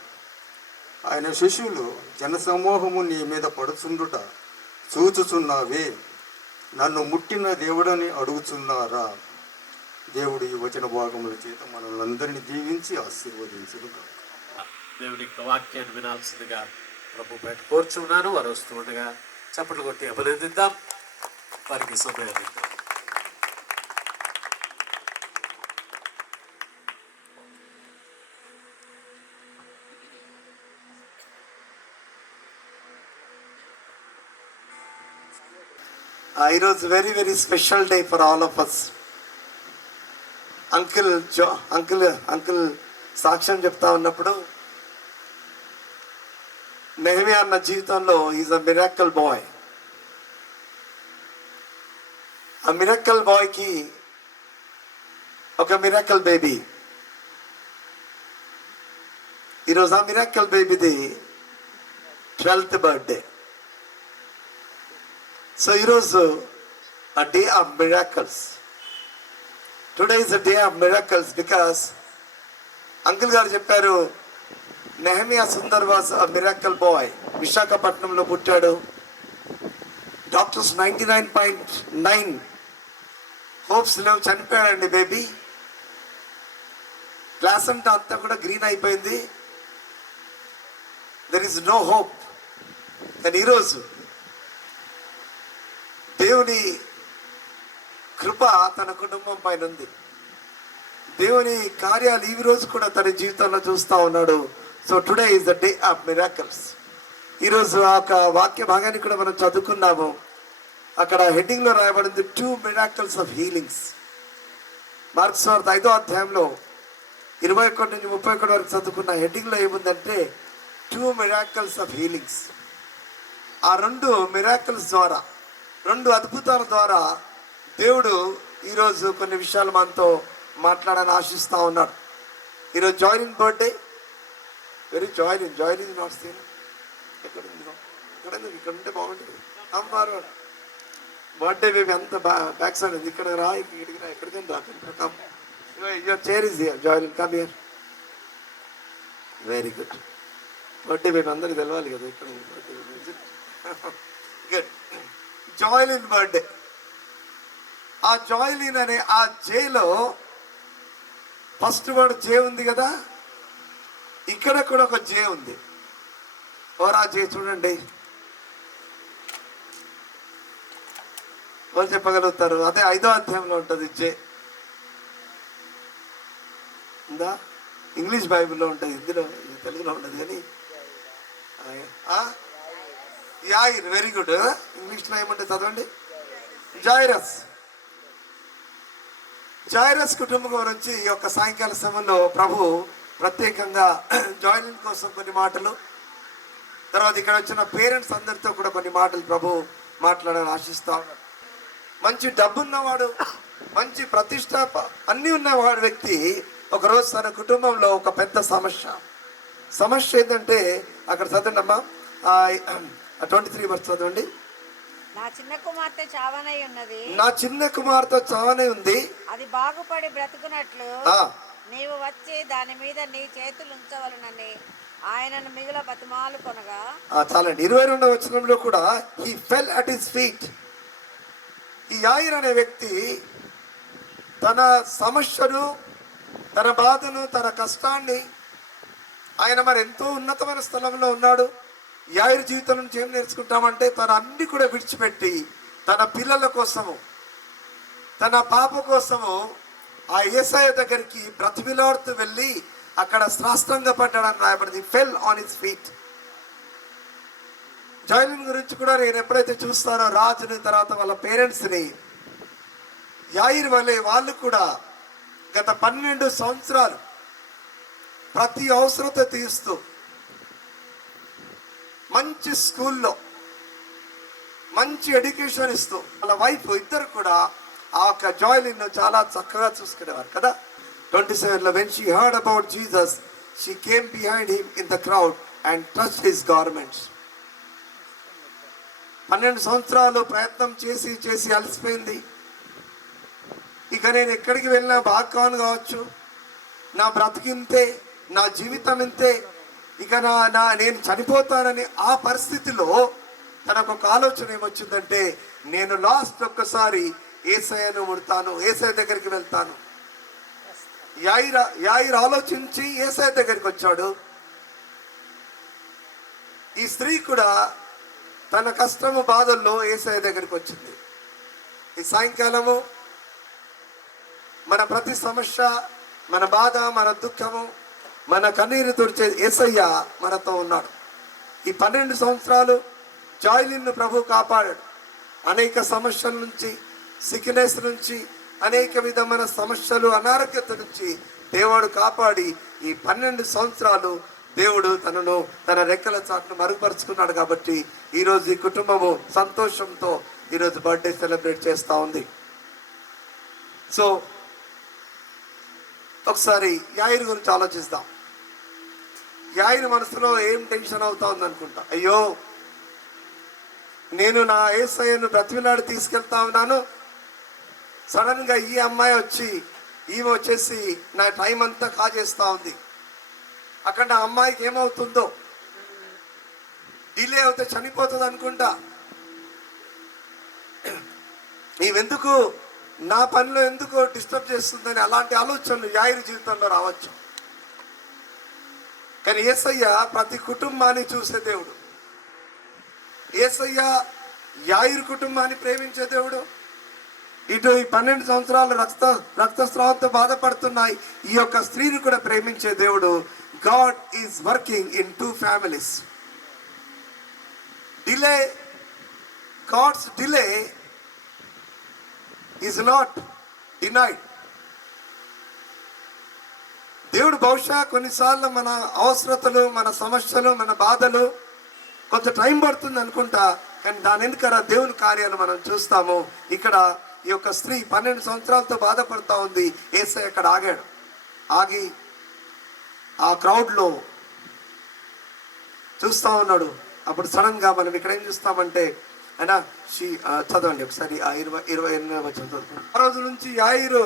ఆయన శిష్యులు, జనసమూహము నీ మీద పడుచుండుట చూచుచున్నావే, నన్ను ముట్టిన దేవుడని అడుగుచున్నారా? దేవుడు ఈ వచన భాగముల చేత మనల్ని అందరినీ దీవించి ఆశీర్వదించును. దేవుని వాక్యాన్ని వినాల్సిందిగా ప్రభు బయట కోరుచున్నాను. వారు వస్తూ ఉండగా చప్పట్లు కొట్టి అభినందిద్దాం, వారికి సమయాన్ని ఇద్దాం. ఈరోజు very very special day for all of us. Uncle సాక్ష్యం చెప్తా ఉన్నప్పుడు, నెహమ్యా అన్న జీవితంలో ఈజ్ అ మిరాకల్ బాయ్. ఆ మిరాకల్ బాయ్కి ఒక మిరాకల్ బేబీ. ఈరోజు ఆ మిరాకల్ బేబీది 12th బర్త్డే. So ఈరోజు a day of miracles. Today is a day of miracles because uncle గారు చెప్పారు, Nehemiah Sundar was a miracle boy. విశాఖపట్నంలో పుట్టాడు. డాక్టర్స్ 99.9 హోప్స్ లేవు, చనిపోయాడండి బేబీ. ప్లాసెంటా అంతా కూడా గ్రీన్ అయిపోయింది. There is no hope. కానీ ఈరోజు దేవుని కృప తన కుటుంబం పైన ఉంది. దేవుని కార్యాలు ఈ రోజు కూడా తన జీవితంలో చూస్తూ ఉన్నాడు. So today is the day of miracles. ఈరోజు ఆ యొక్క వాక్య భాగాన్ని కూడా మనం చదువుకున్నాము. అక్కడ హెడ్డింగ్లో రాయబడింది 2 miracles of healings. మార్క్స్ వార్త 5వ అధ్యాయంలో 21 నుంచి 31 వరకు చదువుకున్న హెడ్డింగ్లో ఏముందంటే 2 miracles of healings. ఆ 2 మిరాకిల్స్ ద్వారా, 2 అద్భుతాల ద్వారా దేవుడు ఈరోజు కొన్ని విషయాలు మనతో మాట్లాడాలని ఆశిస్తూ ఉన్నాడు. ఈరోజు joining birthday, very joining not seen. ఎక్కడ ఇక్కడ ఉంటే బాగుంటుంది. అమ్మారు బర్త్డే బేబీ అంత బ్యాక్ సైడ్ ఉంది. ఇక్కడ రా, ఇక్కడికి రా, ఎక్కడికైనా రా. Your chair is here. Joining come here. Very good. Birthday baby అందరికి తెలవాలి కదా. ఇక్కడ గుడ్. జాయిలిన్ బర్త్డే. ఆ జాయిలిన్ అనే ఆ జేలో ఫస్ట్ వర్డ్ జే ఉంది కదా, ఇక్కడ కూడా ఒక జే ఉంది. ఓరా జే చూడండి, ఎవరు చెప్పగలుగుతారు? అదే 5వ అధ్యాయంలో ఉంటుంది జే. ఉందా? ఇంగ్లీష్ బైబిల్లో ఉంటుంది, హిందీలో తెలుగులో ఉంటుంది. కానీ యాయిర్, వెరీ గుడ్. ఇంగ్లీష్లో ఏమంటే చదవండి. జాయిరస్ కుటుంబం నుంచి ఈ యొక్క సాయంకాల సమయంలో ప్రభు ప్రత్యేకంగా జాయినింగ్ కోసం కొన్ని మాటలు, తర్వాత ఇక్కడ వచ్చిన పేరెంట్స్ అందరితో కూడా కొన్ని మాటలు ప్రభు మాట్లాడాలని ఆశిస్తా ఉన్నాడు. మంచి డబ్బున్నవాడు, మంచి ప్రతిష్ట అన్నీ ఉన్నవాడు వ్యక్తి ఒకరోజు తన కుటుంబంలో ఒక పెద్ద సమస్య ఏంటంటే, అక్కడ చదవండి అమ్మా, 23 వర్స్ చదవండి. నా చిన్న కుమార్తె చావనై ఉన్నది, నా చిన్న కుమార్తె చావనై ఉంది, అది బాగుపడి బ్రతుకున్నట్లు నీవు వచ్చి దాని మీద నీ చేతులు ఉంచవలనని ఆయనను మిగుల బతిమాలు కొనగా. చాలండి. 22వ వచనంలో కూడా he fell at his feet. ఈ యాయిర్ అనే వ్యక్తి తన సమస్యను, తన బాధను, తన కష్టాన్ని, ఆయన మరి ఎంతో ఉన్నతమైన స్థలంలో ఉన్నాడు. యాయిర్ జీవితం నుంచి ఏం నేర్చుకుంటామంటే, తన అన్ని కూడా విడిచిపెట్టి తన పిల్లల కోసము, తన పాప కోసము ఆ యేసయ్య దగ్గరికి బ్రతిమిలాడుతూ వెళ్ళి అక్కడ సాష్టాంగ పడ్డాడని రాయబడింది. Fell on his feet. Jaylin గురించి కూడా నేను ఎప్పుడైతే చూస్తానో రాజుని, తర్వాత వాళ్ళ పేరెంట్స్ని, యాయిర్ వలె వాళ్ళు కూడా గత 12 సంవత్సరాలు ప్రతి అవసరత తీరుస్తూ మంచి స్కూల్లో మంచి ఎడ్యుకేషన్ ఇస్తూ వాళ్ళ వైఫ్ ఇద్దరు కూడా ఆ యొక్క జాయిలిన్ చాలా చక్కగా చూసుకునేవారు కదా. 27లో when she heard about Jesus, she came behind him in the crowd and touched his garments. 12 సంవత్సరాలు ప్రయత్నం చేసి అలసిపోయింది. ఇక నేను ఎక్కడికి వెళ్ళినా బాగా కావచ్చు, నా బ్రతికింతే, నా జీవితం ఇంతే, ఇక నేను చనిపోతానని ఆ పరిస్థితిలో తనకు ఒక ఆలోచన ఏమొచ్చిందంటే, నేను లాస్ట్ ఒక్కసారి యేసయ్యను ముడతాను, యేసయ్య దగ్గరికి వెళ్తాను. యాయిర్ ఆలోచించి యేసయ్య దగ్గరికి వచ్చాడు. ఈ స్త్రీ కూడా తన కష్టము బాధల్లో యేసయ్య దగ్గరికి వచ్చింది. ఈ సాయంకాలము మన ప్రతి సమస్య, మన బాధ, మన దుఃఖము, మన కన్నీరు తుడిచే యేసయ్య మనతో ఉన్నాడు. ఈ 12 సంవత్సరాలు జాయిలిన్ను ప్రభు కాపాడాడు. అనేక సమస్యల నుంచి, సిక్నెస్ నుంచి, అనేక విధమైన సమస్యలు, అనారోగ్యత నుంచి దేవుడు కాపాడి ఈ 12 సంవత్సరాలు దేవుడు తనను తన రెక్కల చాటును మరుగుపరుచుకున్నాడు. కాబట్టి ఈరోజు ఈ కుటుంబము సంతోషంతో ఈరోజు బర్త్డే సెలబ్రేట్ చేస్తూ ఉంది. సో ఒకసారి యాయిర్ గురించి ఆలోచిస్తాం. యాయిర్ మనసులో ఏం టెన్షన్ అవుతా ఉంది అనుకుంటా. అయ్యో, నేను నా యేసయ్యను బ్రతిమిలాడి తీసుకెళ్తా ఉన్నాను, సడన్గా ఈ అమ్మాయి వచ్చి, ఈమె వచ్చేసి నా టైం అంతా కాజేస్తూ ఉంది. అక్కడ నా అమ్మాయికి ఏమవుతుందో, డిలే అవుతే చనిపోతుంది అనుకుంటా. నీవెందుకు నా పనిలో ఎందుకు డిస్టర్బ్ చేస్తుందని అలాంటి ఆలోచనలు యాయిర్ జీవితంలో రావచ్చు. కానీ యేసయ్య ప్రతి కుటుంబాన్ని చూసే దేవుడు. యేసయ్య యాయిరు కుటుంబాన్ని ప్రేమించే దేవుడు, ఇటు ఈ 12 సంవత్సరాలు రక్తస్రావంతో బాధపడుతున్నాయి ఈ యొక్క స్త్రీని కూడా ప్రేమించే దేవుడు. God is working in 2 families. Delay, God's delay is not denied. దేవుడు బహుశా కొన్నిసార్లు మన అవసరతలు, మన సమస్యలు, మన బాధలు కొంత టైం పడుతుంది అనుకుంటా, కానీ దాని వెనుక దేవుని కార్యాలు మనం చూస్తాము. ఇక్కడ ఈ యొక్క స్త్రీ 12 సంవత్సరాలతో బాధపడుతూ ఉంది. యేసయ్య అక్కడ ఆగాడు. ఆగి ఆ క్రౌడ్లో చూస్తూ ఉన్నాడు. అప్పుడు సడన్గా మనం ఇక్కడ ఏం చూస్తామంటే అయినా చదవండి ఒకసారి ఆ 28వ వచనం చదువుతాం. ఆ రోజు నుంచి యాయిరు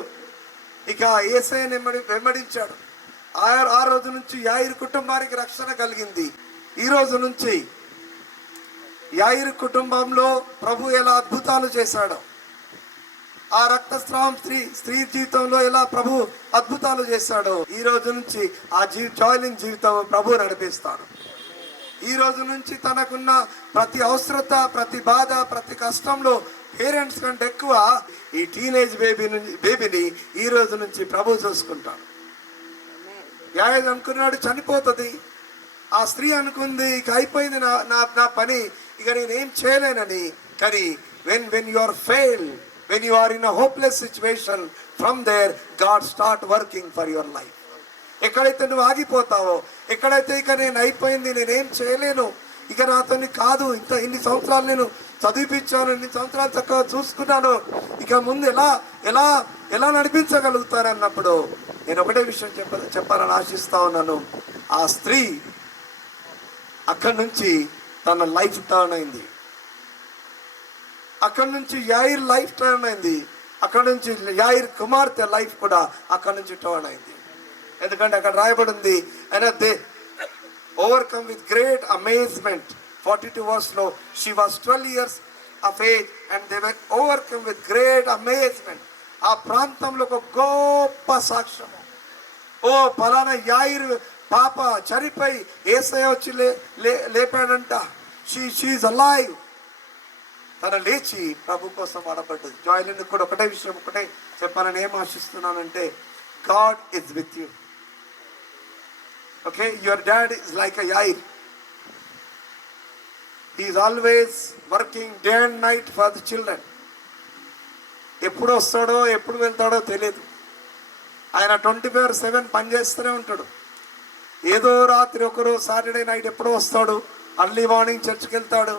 ఇక యేసయ్యని వెంబడించాడు. ఆ రోజు నుంచి యాయిరు కుటుంబానికి రక్షణ కలిగింది. ఈ రోజు నుంచి యాయిరు కుటుంబంలో ప్రభు ఎలా అద్భుతాలు చేశాడో, ఆ రక్తస్రావం స్త్రీ జీవితంలో ఎలా ప్రభు అద్భుతాలు చేశాడో, ఈ రోజు నుంచి ఆ జాయిలింగ్ జీవితం ప్రభు నడిపిస్తాడు. ఈ రోజు నుంచి తనకున్న ప్రతి అవసరత, ప్రతి బాధ, ప్రతి కష్టంలో పేరెంట్స్ కంటే ఎక్కువ ఈ టీనేజ్ బేబీని ఈ రోజు నుంచి ప్రభు చూసుకుంటాడు. యాయద్ అనుకున్నాడు చనిపోతుంది, ఆ స్త్రీ అనుకుంది ఇక అయిపోయింది నా పని, ఇక నేనేం చేయలేనని. కానీ when you are failed, when you are in a hopeless situation, from there God start working for your life. ఎక్కడైతే నువ్వు ఆగిపోతావో, ఎక్కడైతే ఇక నేను అయిపోయింది, నేనేం చేయలేను, ఇక నాతో కాదు, ఇన్ని సంవత్సరాలు నేను చదివిపించాను, ఇన్ని సంవత్సరాలు చక్కగా చూసుకున్నాను, ఇక ముందు ఎలా నడిపించగలుగుతారన్నప్పుడు నేను ఒకటే విషయం చెప్పాలని ఆశిస్తా ఉన్నాను. ఆ స్త్రీ అక్కడి నుంచి తన లైఫ్ టర్న్ అయింది. అక్కడి నుంచి యాయిర్ లైఫ్ టర్న్ అయింది. అక్కడి నుంచి యాయిర్ కుమార్తె లైఫ్ కూడా అక్కడి నుంచి టర్న్ అయింది. ఎందుకంటే అక్కడ రాయబడి ఉంది, అయినా they overcome with great amazement. 42 వర్స్లో she was 12 years of age and they were overcome with great amazement. ఆ ప్రాంతంలో ఒక గొప్ప సాక్ష్యము, ఓ పలానా యాయిర్ పాప చనిపోయి యేసయ్య వచ్చి లేపాడంట, షీఈస్ అలైవ్. తన లేచి ప్రభు కోసం వాడబడ్డది. జాయిలిన్ కూడా ఒకటే చెప్పాలని ఏం ఆశిస్తున్నానంటే, God is with you. Okay, your dad is like a యాయిర్. He is always working day and night for the children. ఎప్పుడు వస్తాడో ఎప్పుడు వెళ్తాడో తెలియదు. ఆయన 24/7 పనిచేస్తూనే ఉంటాడు. ఏదో రాత్రి ఒకరు సాటర్డే నైట్ ఎప్పుడో వస్తాడు, అర్లీ మార్నింగ్ చర్చ్కి వెళ్తాడు,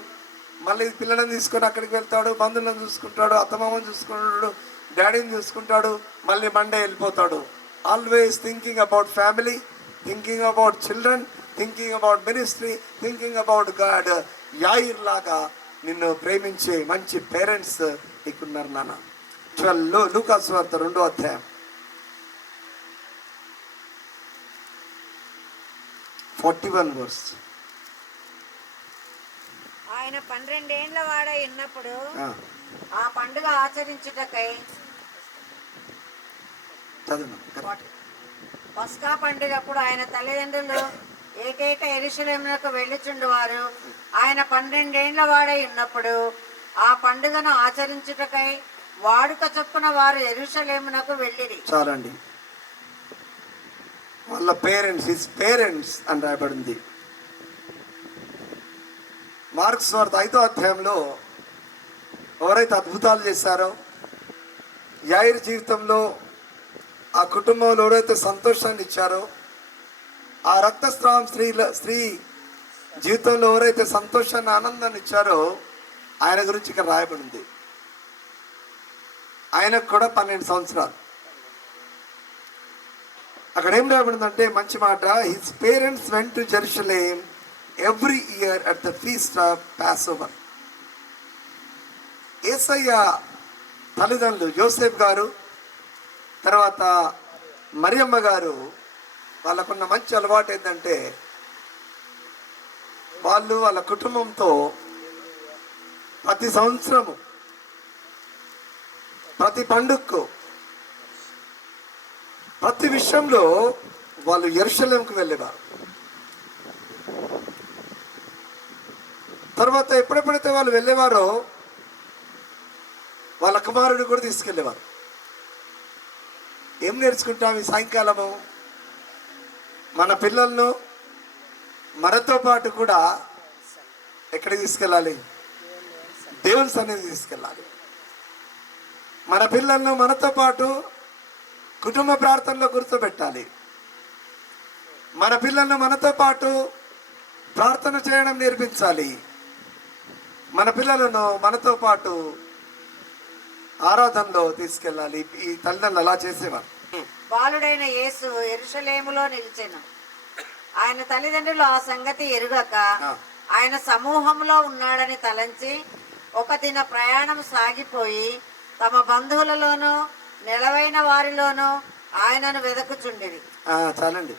మళ్ళీ పిల్లలను తీసుకొని అక్కడికి వెళ్తాడు, బంధువులను చూసుకుంటాడు, అత్తమామని చూసుకుంటాడు, డాడీని చూసుకుంటాడు, మళ్ళీ మండే వెళ్ళిపోతాడు. Always thinking about family, thinking about children, thinking about ministry, thinking about God. యాయిర్ లాగా నిన్ను ప్రేమించే మంచి పేరెంట్స్ నీకున్నారు నాన్న. లూకాసు వార్త 2వ అధ్యాయం 41 verse. ఆయన 12 ఏండ్ల వాడై ఉన్నప్పుడు ఆ పండుగ ఆచరించుటకై పస్కా పండుగప్పుడు ఆయన తల్లిదండ్రులు ఏకైక యెరూషలేమునకు వెళ్ళుచుండువారు. ఆయన 12 ఏండ్ల వాడై ఉన్నప్పుడు ఆ పండుగను ఆచరించుటకై వాడుక చొప్పున వారు యెరూషలేమునకు వెళ్ళిరి. చాలండి, వాళ్ళ హిస్ పేరెంట్స్ అని రాయబడింది. మార్క్స్ వార్త 5వ అధ్యాయంలో ఎవరైతే అద్భుతాలు చేశారో, యాయిర్ జీవితంలో ఆ కుటుంబంలో ఎవరైతే సంతోషాన్ని ఇచ్చారో, ఆ రక్తస్రావం స్త్రీ జీవితంలో ఎవరైతే సంతోషాన్ని, ఆనందాన్ని ఇచ్చారో, ఆయన గురించి ఇక్కడ రాయబడింది. ఆయనకు కూడా 12 సంవత్సరాలు. అక్కడ ఏం రాయబడిందంటే మంచి మాట, his parents went to Jerusalem every year at the feast of Passover. Yesayya తల్లిదండ్రులు యోసేఫ్ గారు, తర్వాత మరియమ్మ గారు, వాళ్ళకున్న మంచి అలవాటు ఏంటంటే వాళ్ళు వాళ్ళ కుటుంబంతో ప్రతి సంవత్సరము, ప్రతి పండుగకు, ప్రతి విషయంలో వాళ్ళు యెరూషలేంకు వెళ్ళేవారు. తర్వాత ఎప్పుడెప్పుడైతే వాళ్ళు వెళ్ళేవారో వాళ్ళ కుమారుడు కూడా తీసుకెళ్ళేవారు. ఏం నేర్చుకుంటాం ఈ సాయంకాలము? మన పిల్లలను మనతో పాటు కూడా ఎక్కడికి తీసుకెళ్ళాలి? దేవుని సన్నిధికి తీసుకెళ్ళాలి. మన పిల్లలను మనతో పాటు కుటుంబ ప్రార్థనలో కూర్చోబెట్టాలి. మన పిల్లలను మనతో పాటు ప్రార్థన చేయడం నేర్పించాలి. మన పిల్లలను మనతో పాటు ఆరాధనలో తీసుకెళ్ళాలి. ఈ తల్లిదండ్రులు అలా చేసేవారు. బాలుడైన యేసు యెరూషలేములో నిలిచెను. ఆయన తల్లిదండ్రులు ఆ సంగతి ఎరుగక ఆయన సమూహంలో ఉన్నాడని తలంచి ఒక దిన ప్రయాణం సాగిపోయి తమ బంధువులలోనూ నిలవైన వారిలోనూ ఆయనను వెదకుచుండిరి. చాలండి.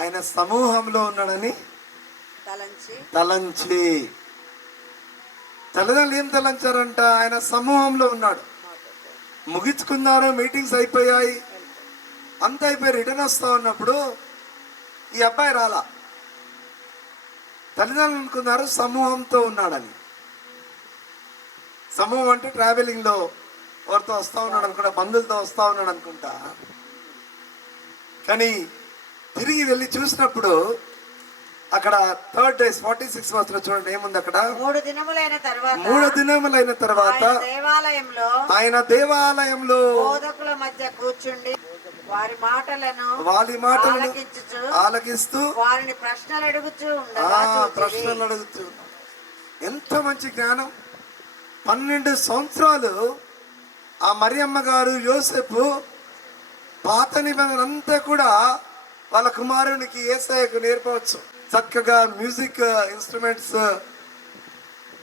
ఆయన సమూహంలో ఉన్నాడని తలంచి తల్లిదండ్రులు ఏం తలంచారంట? ఆయన సమూహంలో ఉన్నాడు. ముగించుకున్నారు, మీటింగ్స్ అయిపోయాయి, అంత అయిపోయి రిటర్న్ వస్తా ఉన్నప్పుడు ఈ అబ్బాయి రాలా. తల్లిదండ్రులు అనుకున్నారు సమూహంతో ఉన్నాడని. సమూహం అంటే ట్రావెలింగ్లో ఎవరితో వస్తూ ఉన్నాడు అనుకుంటా, బంధువులతో వస్తూ ఉన్నాడు అనుకుంటా. కానీ తిరిగి వెళ్ళి చూసినప్పుడు అక్కడ 3rd day 46 verse చూడండి ఏముంది అక్కడ? 3 దినములైన తర్వాత ఆయన దేవాలయంలో బోధకుల మధ్య కూర్చుండి వారి మాటలను ఆలకిస్తూ వారిని ప్రశ్నలు అడుగుతూ ఎంత మంచి జ్ఞానం! 12 సంవత్సరాలు ఆ మరియమ్మ గారు, యోసేపు పాత నిబంధన అంతా కూడా వాళ్ళ కుమారునికి యేసయ్యకు నేర్పవచ్చు. చక్కగా మ్యూజిక్ ఇన్స్ట్రుమెంట్స్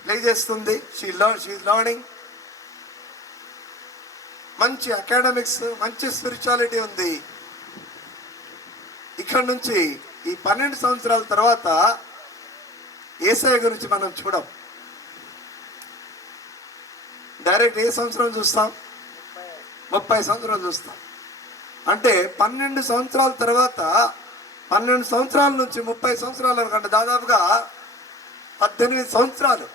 ప్లే చేస్తుంది. She learning. మంచి అకాడమిక్స్, మంచి స్పిరిచువాలిటీ ఉంది. ఇక్కడ నుంచి ఈ 12 సంవత్సరాల తర్వాత యేసయ్య గురించి మనం చూడం. డైరెక్ట్ ఏ సంవత్సరం చూస్తాం? 30 సంవత్సరాలు చూస్తాం. అంటే 12 సంవత్సరాల తర్వాత 12 సంవత్సరాల నుంచి 30 సంవత్సరాల వరకు, అంటే దాదాపుగా 18 సంవత్సరాలు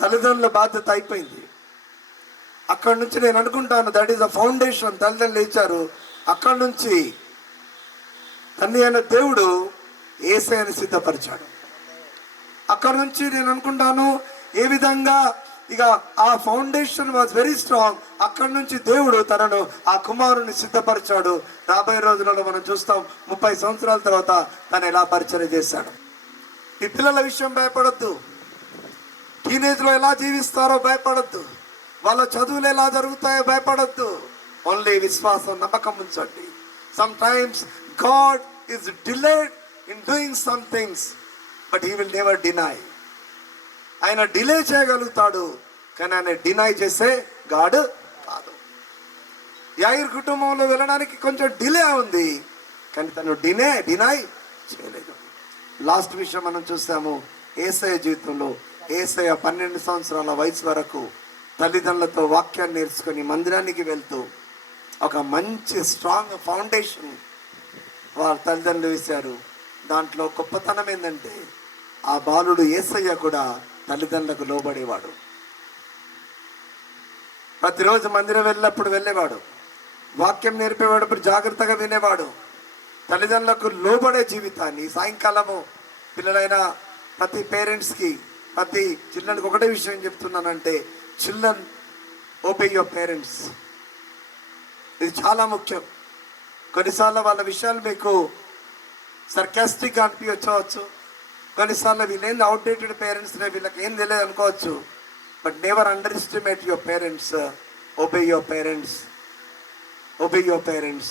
తల్లిదండ్రుల బాధ్యత అయిపోయింది. అక్కడి నుంచి నేను అనుకుంటాను దట్ ఈస్ ద ఫౌండేషన్. తల్లిదండ్రులు ఇచ్చారు. అక్కడి నుంచి తండ్రి అయిన దేవుడు యేసయ్యను సిద్ధపరిచాడు. అక్కడి నుంచి నేను అనుకుంటాను ఏ విధంగా ఇక ఆ ఫౌండేషన్ వాజ్ వెరీ స్ట్రాంగ్. అక్కడి నుంచి దేవుడు తనను ఆ కుమారుని సిద్ధపరిచాడు. రాబోయే రోజులలో మనం చూస్తాం 30 సంవత్సరాల తర్వాత తను ఎలా పరిచయం చేశాడు. ఈ పిల్లల విషయం భయపడొద్దు. టీనేజ్లో ఎలా జీవిస్తారో భయపడొద్దు. వాళ్ళ చదువులు ఎలా జరుగుతాయో భయపడొద్దు. ఓన్లీ విశ్వాసం, నమ్మకం ఉంచండి. Some times God is delayed in doing some things but he will never deny. ఆయన డిలే చేయగలుగుతాడు కానీ ఆయన డినై చేసే గాడ్ కాదు. యాయిర్ కుటుంబంలో వెళ్ళడానికి కొంచెం డిలే ఉంది కానీ తను డినై చేయలేదు. లాస్ట్ విషయం మనం చూసాము యేసయ్య జీవితంలో. యేసయ్య 12 సంవత్సరాల వయసు వరకు తల్లిదండ్రులతో వాక్యాన్ని నేర్చుకొని మందిరానికి వెళ్తూ ఒక మంచి స్ట్రాంగ్ ఫౌండేషన్ వారి తల్లిదండ్రులు వేశారు. దాంట్లో గొప్పతనం ఏంటంటే ఆ బాలుడు యేసయ్య కూడా తల్లిదండ్రులకు లోబడేవాడు. ప్రతిరోజు మందిరం వెళ్ళినప్పుడు వెళ్ళేవాడు. వాక్యం నేర్పేవాడు, జాగ్రత్తగా వినేవాడు. తల్లిదండ్రులకు లోబడే జీవితాన్ని. సాయంకాలము పిల్లలైన ప్రతి పేరెంట్స్కి, ప్రతి చిల్డ్రన్కి ఒకటే విషయం చెప్తున్నానంటే, చిల్డ్రన్ ఓబే యువర్ పేరెంట్స్. ఇది చాలా ముఖ్యం. కొన్నిసార్లు వాళ్ళ విషయాలు మీకు సర్కాస్టిక్గా అనిపించవచ్చు. కొన్నిసార్లు వీళ్ళేంది అవుట్డేటెడ్ పేరెంట్స్, వీళ్ళకి ఏం తెలియదు అనుకోవచ్చు. But never under estimate your parents. Obey your parents. Obey your parents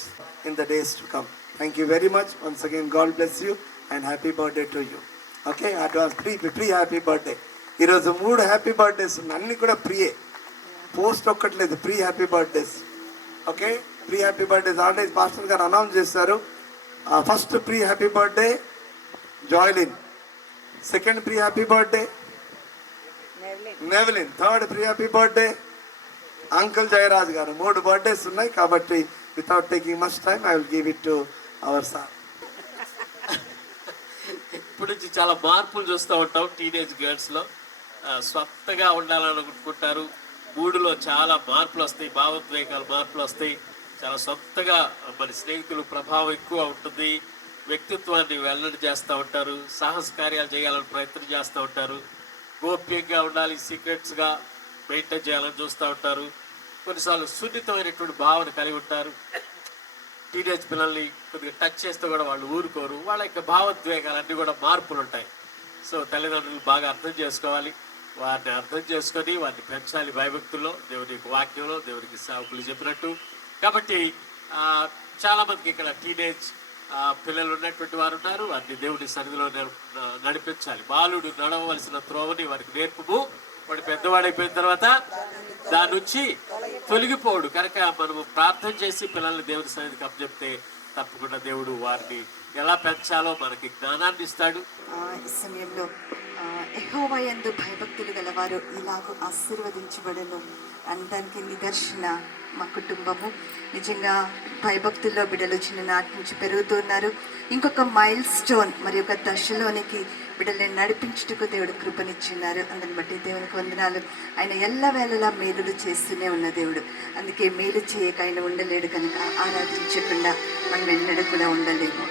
in the days to come. Thank you very much. Once again, God bless you and happy birthday to you. Okay, advance pre happy birthday. ఈరోజు 3 happy birthdays ఉన్నాయి. అన్నీ కూడా ప్రియే, post ఒక్కట్లేదు. Pre happy birthdays. Okay, pre happy birthdays already pastor గారు announce చేశారు. First pre happy birthday Jaylin. Second pre happy birthday Nevlin. Third pre happy birthday uncle Jayaraj గారు. 3 birthdays ఉన్నాయి కాబట్టి without taking much time I will give it to our sir. చిన్నప్పటి నుంచి చాలా మార్పులు చూస్తూ ఉంటాం టీనేజ్ గర్ల్స్లో. స్వత్తగా ఉండాలనుకుంటారు, మూడులో చాలా మార్పులు వస్తాయి, భావోద్వేగాలు మార్పులు వస్తాయి, చాలా సొంతగా మన స్నేహితులు ప్రభావం ఎక్కువ ఉంటుంది, వ్యక్తిత్వాన్ని వెల్లడి చేస్తూ ఉంటారు, సాహస కార్యాలు చేయాలని ప్రయత్నం చేస్తూ ఉంటారు, గోప్యంగా ఉండాలి, సీక్రెట్స్గా మెయింటైన్ చేయాలని చూస్తూ ఉంటారు, కొన్నిసార్లు సున్నితమైనటువంటి భావన కలిగి ఉంటారు. టీనేజ్ పిల్లల్ని కొద్దిగా టచ్ చేస్తే కూడా వాళ్ళు ఊరుకోరు, వాళ్ళ యొక్క భావోద్వేగాలన్నీ కూడా మార్పులు ఉంటాయి. సో తల్లిదండ్రులు బాగా అర్థం చేసుకోవాలి, వారిని అర్థం చేసుకొని వారిని పెంచాలి భయభక్తుల్లో, దేవుని వాక్యంలో, దేవునికి సేవకులు చెప్పినట్టు. కాబట్టి చాలామందికి ఇక్కడ టీనేజ్ పిల్లలు ఉన్నటువంటి వారు ఉన్నారు, వారిని దేవుని సన్నిధిలో నడిపించాలి. బాలుడు నడవవలసిన త్రోవని వారికి నేర్పుము, వాడు పెద్దవాడైపోయిన తర్వాత దాని నుంచి తొలగిపోడు. కనుక మనము ప్రార్థన చేసి పిల్లల్ని దేవుని సన్నిధికి అప్పచెప్తే తప్పకుండా దేవుడు వారిని ఎలా పెంచాలో మనకి జ్ఞానాన్ని ఇస్తాడు. ఈ సమయంలో యెహోవా యందు భయభక్తులు గలవారు ఇలాగూ ఆశీర్వదించబడను అనడానికి నిదర్శన మా కుటుంబము. నిజంగా భయభక్తుల్లో బిడ్డలు చిన్ననాటి నుంచి పెరుగుతున్నారు. ఇంకొక మైల్ స్టోన్ మరి ఒక దశలోనికి బిడ్డల్ని నడిపించుటకు దేవుడు కృపనిచ్చిన్నారు. అందుని బట్టి దేవునికి వందనాలు. ఆయన ఎల్లవేళలా మేలులు చేస్తూనే ఉన్న దేవుడు. అందుకే మేలు చేయక ఆయన ఉండలేడు. కనుక ఆరాధించకుండా మనం ఎన్నడూ కూడా ఉండలేము.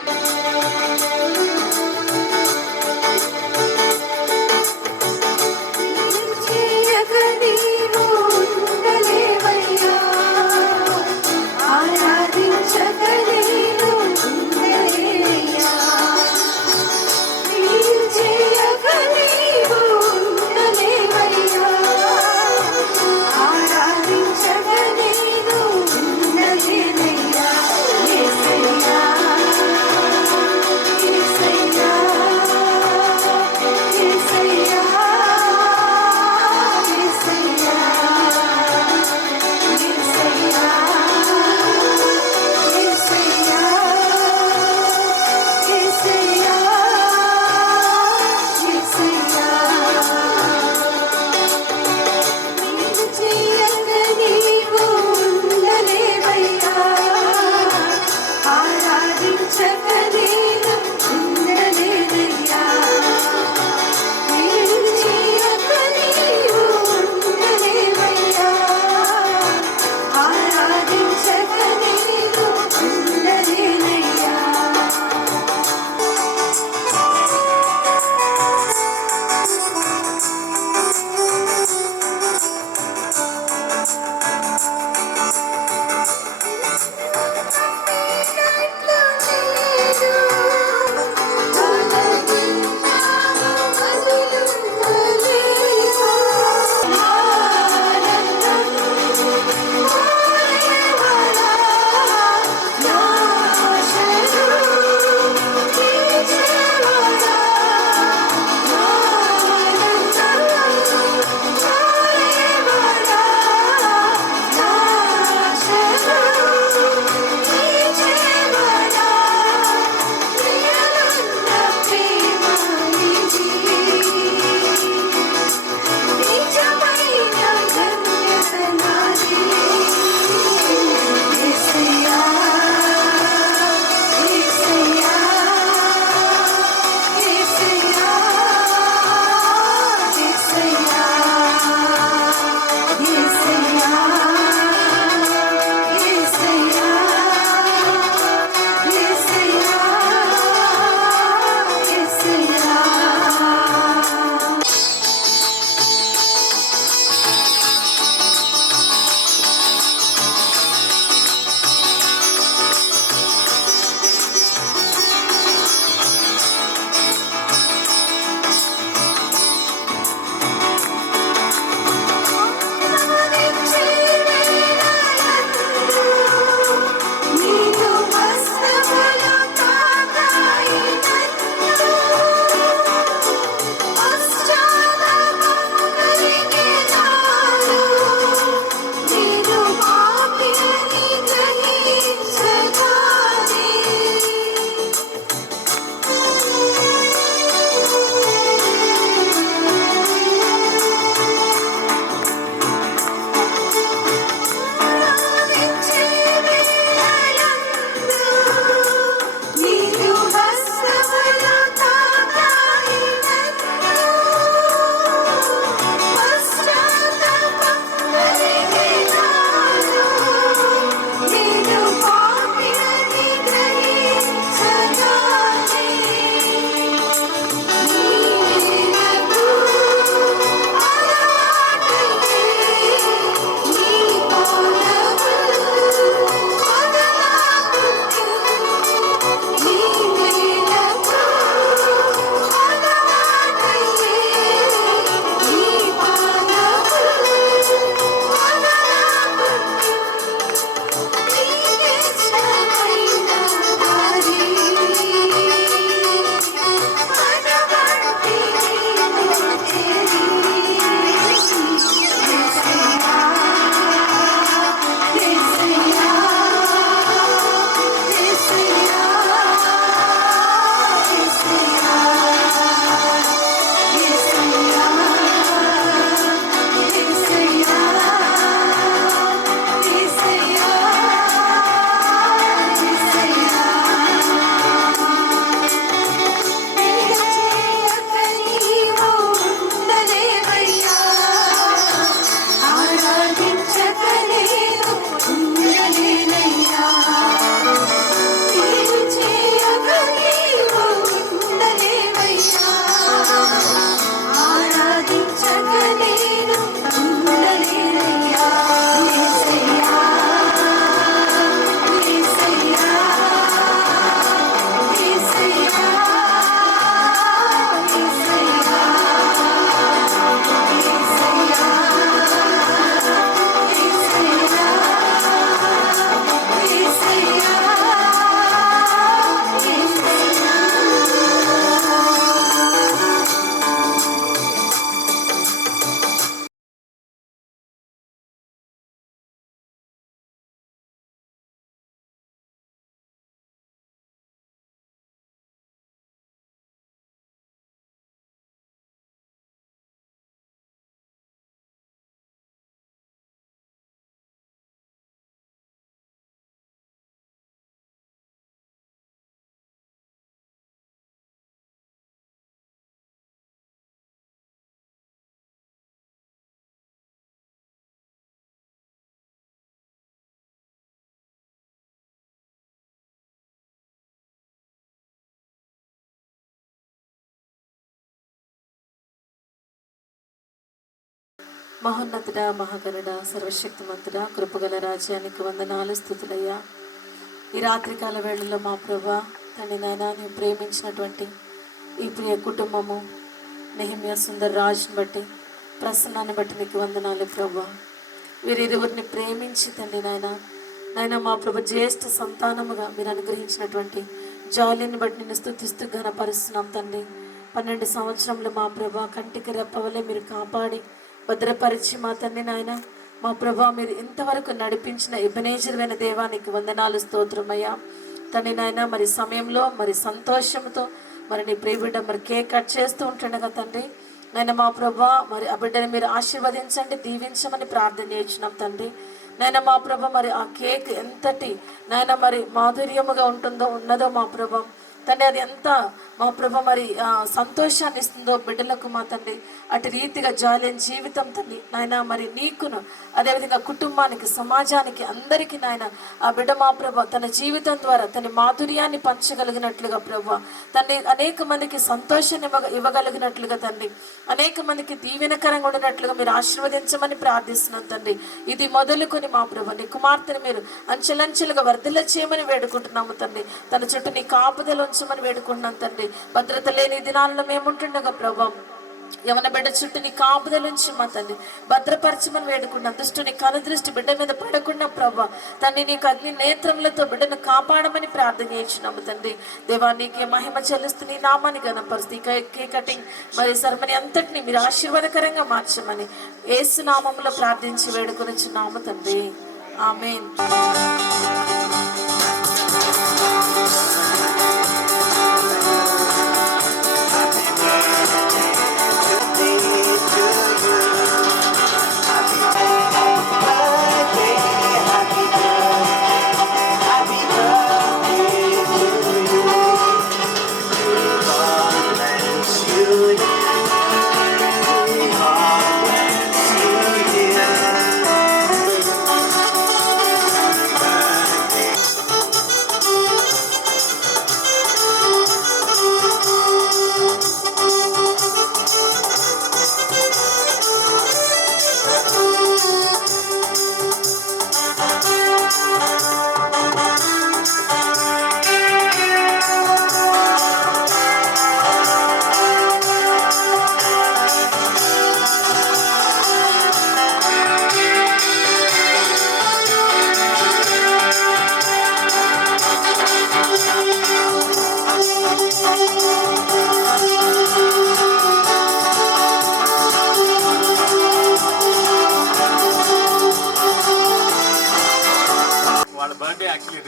Say మహోన్నతుడా, మహాగణుడ, సర్వశక్తిమంతుడా, కృపగల రాజ్యానికి వందనాలు, స్తుతులయ్యా. ఈ రాత్రికాల వేళల్లో మా ప్రభా తండ్రి నాయన, నువ్వు ప్రేమించినటువంటి ఈ ప్రియ కుటుంబము నెహెమ్యా సుందర్ రాజుని బట్టి, ప్రసన్నాన్ని బట్టి నీకు వందనాలు ప్రభా. వీరిరువురిని ప్రేమించి తండ్రి నాయన మా ప్రభు జ్యేష్ఠ సంతానముగా మీరు అనుగ్రహించినటువంటి జాలిని బట్టి నిన్ను స్తుతిస్తూ ఘనపరుస్తున్నాం తండ్రి. 12 సంవత్సరములు మా ప్రభా కంటికి రెప్పవలే మీరు కాపాడి భద్రపరిచి మా తండ్రి నాయన మా ప్రభా మీరు ఇంతవరకు నడిపించిన ఎబెనేజర్వైన దేవానికి వందనాలు, స్తోత్రమయ్యా తండ్రి నాయన. మరి సమయంలో మరి సంతోషంతో మరి నీ ప్రియబిడ్డ మరి కేక్ కట్ చేస్తూ ఉంటుండగా తండ్రి నాయన మా ప్రభా మరి ఆ బిడ్డని మీరు ఆశీర్వదించండి, దీవించమని ప్రార్థన చేయించున్నాం తండ్రి నాయన మా ప్రభ. మరి ఆ కేక్ ఎంతటి నాయన మరి మాధుర్యముగా ఉన్నదో మా ప్రభ తండ్రి, అది ఎంత మా ప్రభ మరి సంతోషాన్ని ఇస్తుందో బిడ్డలకు మా తండ్రి. అటు రీతిగా జాలియన్ జీవితం తండ్రి నాయన మరి నీకును అదేవిధంగా కుటుంబానికి, సమాజానికి, అందరికీ నాయన ఆ బిడ్డ మా ప్రభ తన జీవితం ద్వారా తన మాధుర్యాన్ని పంచగలిగినట్లుగా ప్రభ తండ్రి, అనేక మందికి సంతోషాన్ని ఇవ్వగలిగినట్లుగా తండ్రి, అనేక మందికి దీవెనకరంగా ఉండినట్లుగా మీరు ఆశీర్వదించమని ప్రార్థిస్తున్నాం తండ్రి. ఇది మొదలుకొని మా ప్రభ నీ కుమార్తెను మీరు అంచెలంచెలుగా వర్ధిల్ల చేయమని వేడుకుంటున్నాము తండ్రి. తన చుట్టూ నీ కాపుదలు ఉంచమని వేడుకుంటున్నాం తండ్రి. భద్రత లేని దినాల్లో మేముంటుండగా ప్రభా యవన బిడ్డ చుట్టూ నీ కాపుదల నుంచి మా తండ్రి భద్రపరచమని వేడుకున్నాం. దుష్టుని కనుదృష్టి బిడ్డ మీద పడకుండా ప్రభా తండ్రి నీకు అగ్ని నేత్రములతో బిడ్డను కాపాడమని ప్రార్థన చేయించున్నాము తండ్రి. దేవా నీకే మహిమ చెల్లిస్తూ నీ నామాన్ని గణపరుస్తూ కేక్ కటింగ్ మరి సెరమనీ అంతటిని మీరు ఆశీర్వాదకరంగా మార్చమని యేసు నామములో ప్రార్థించి వేడుకొనిచున్నాము తండ్రి. ఆమేన్.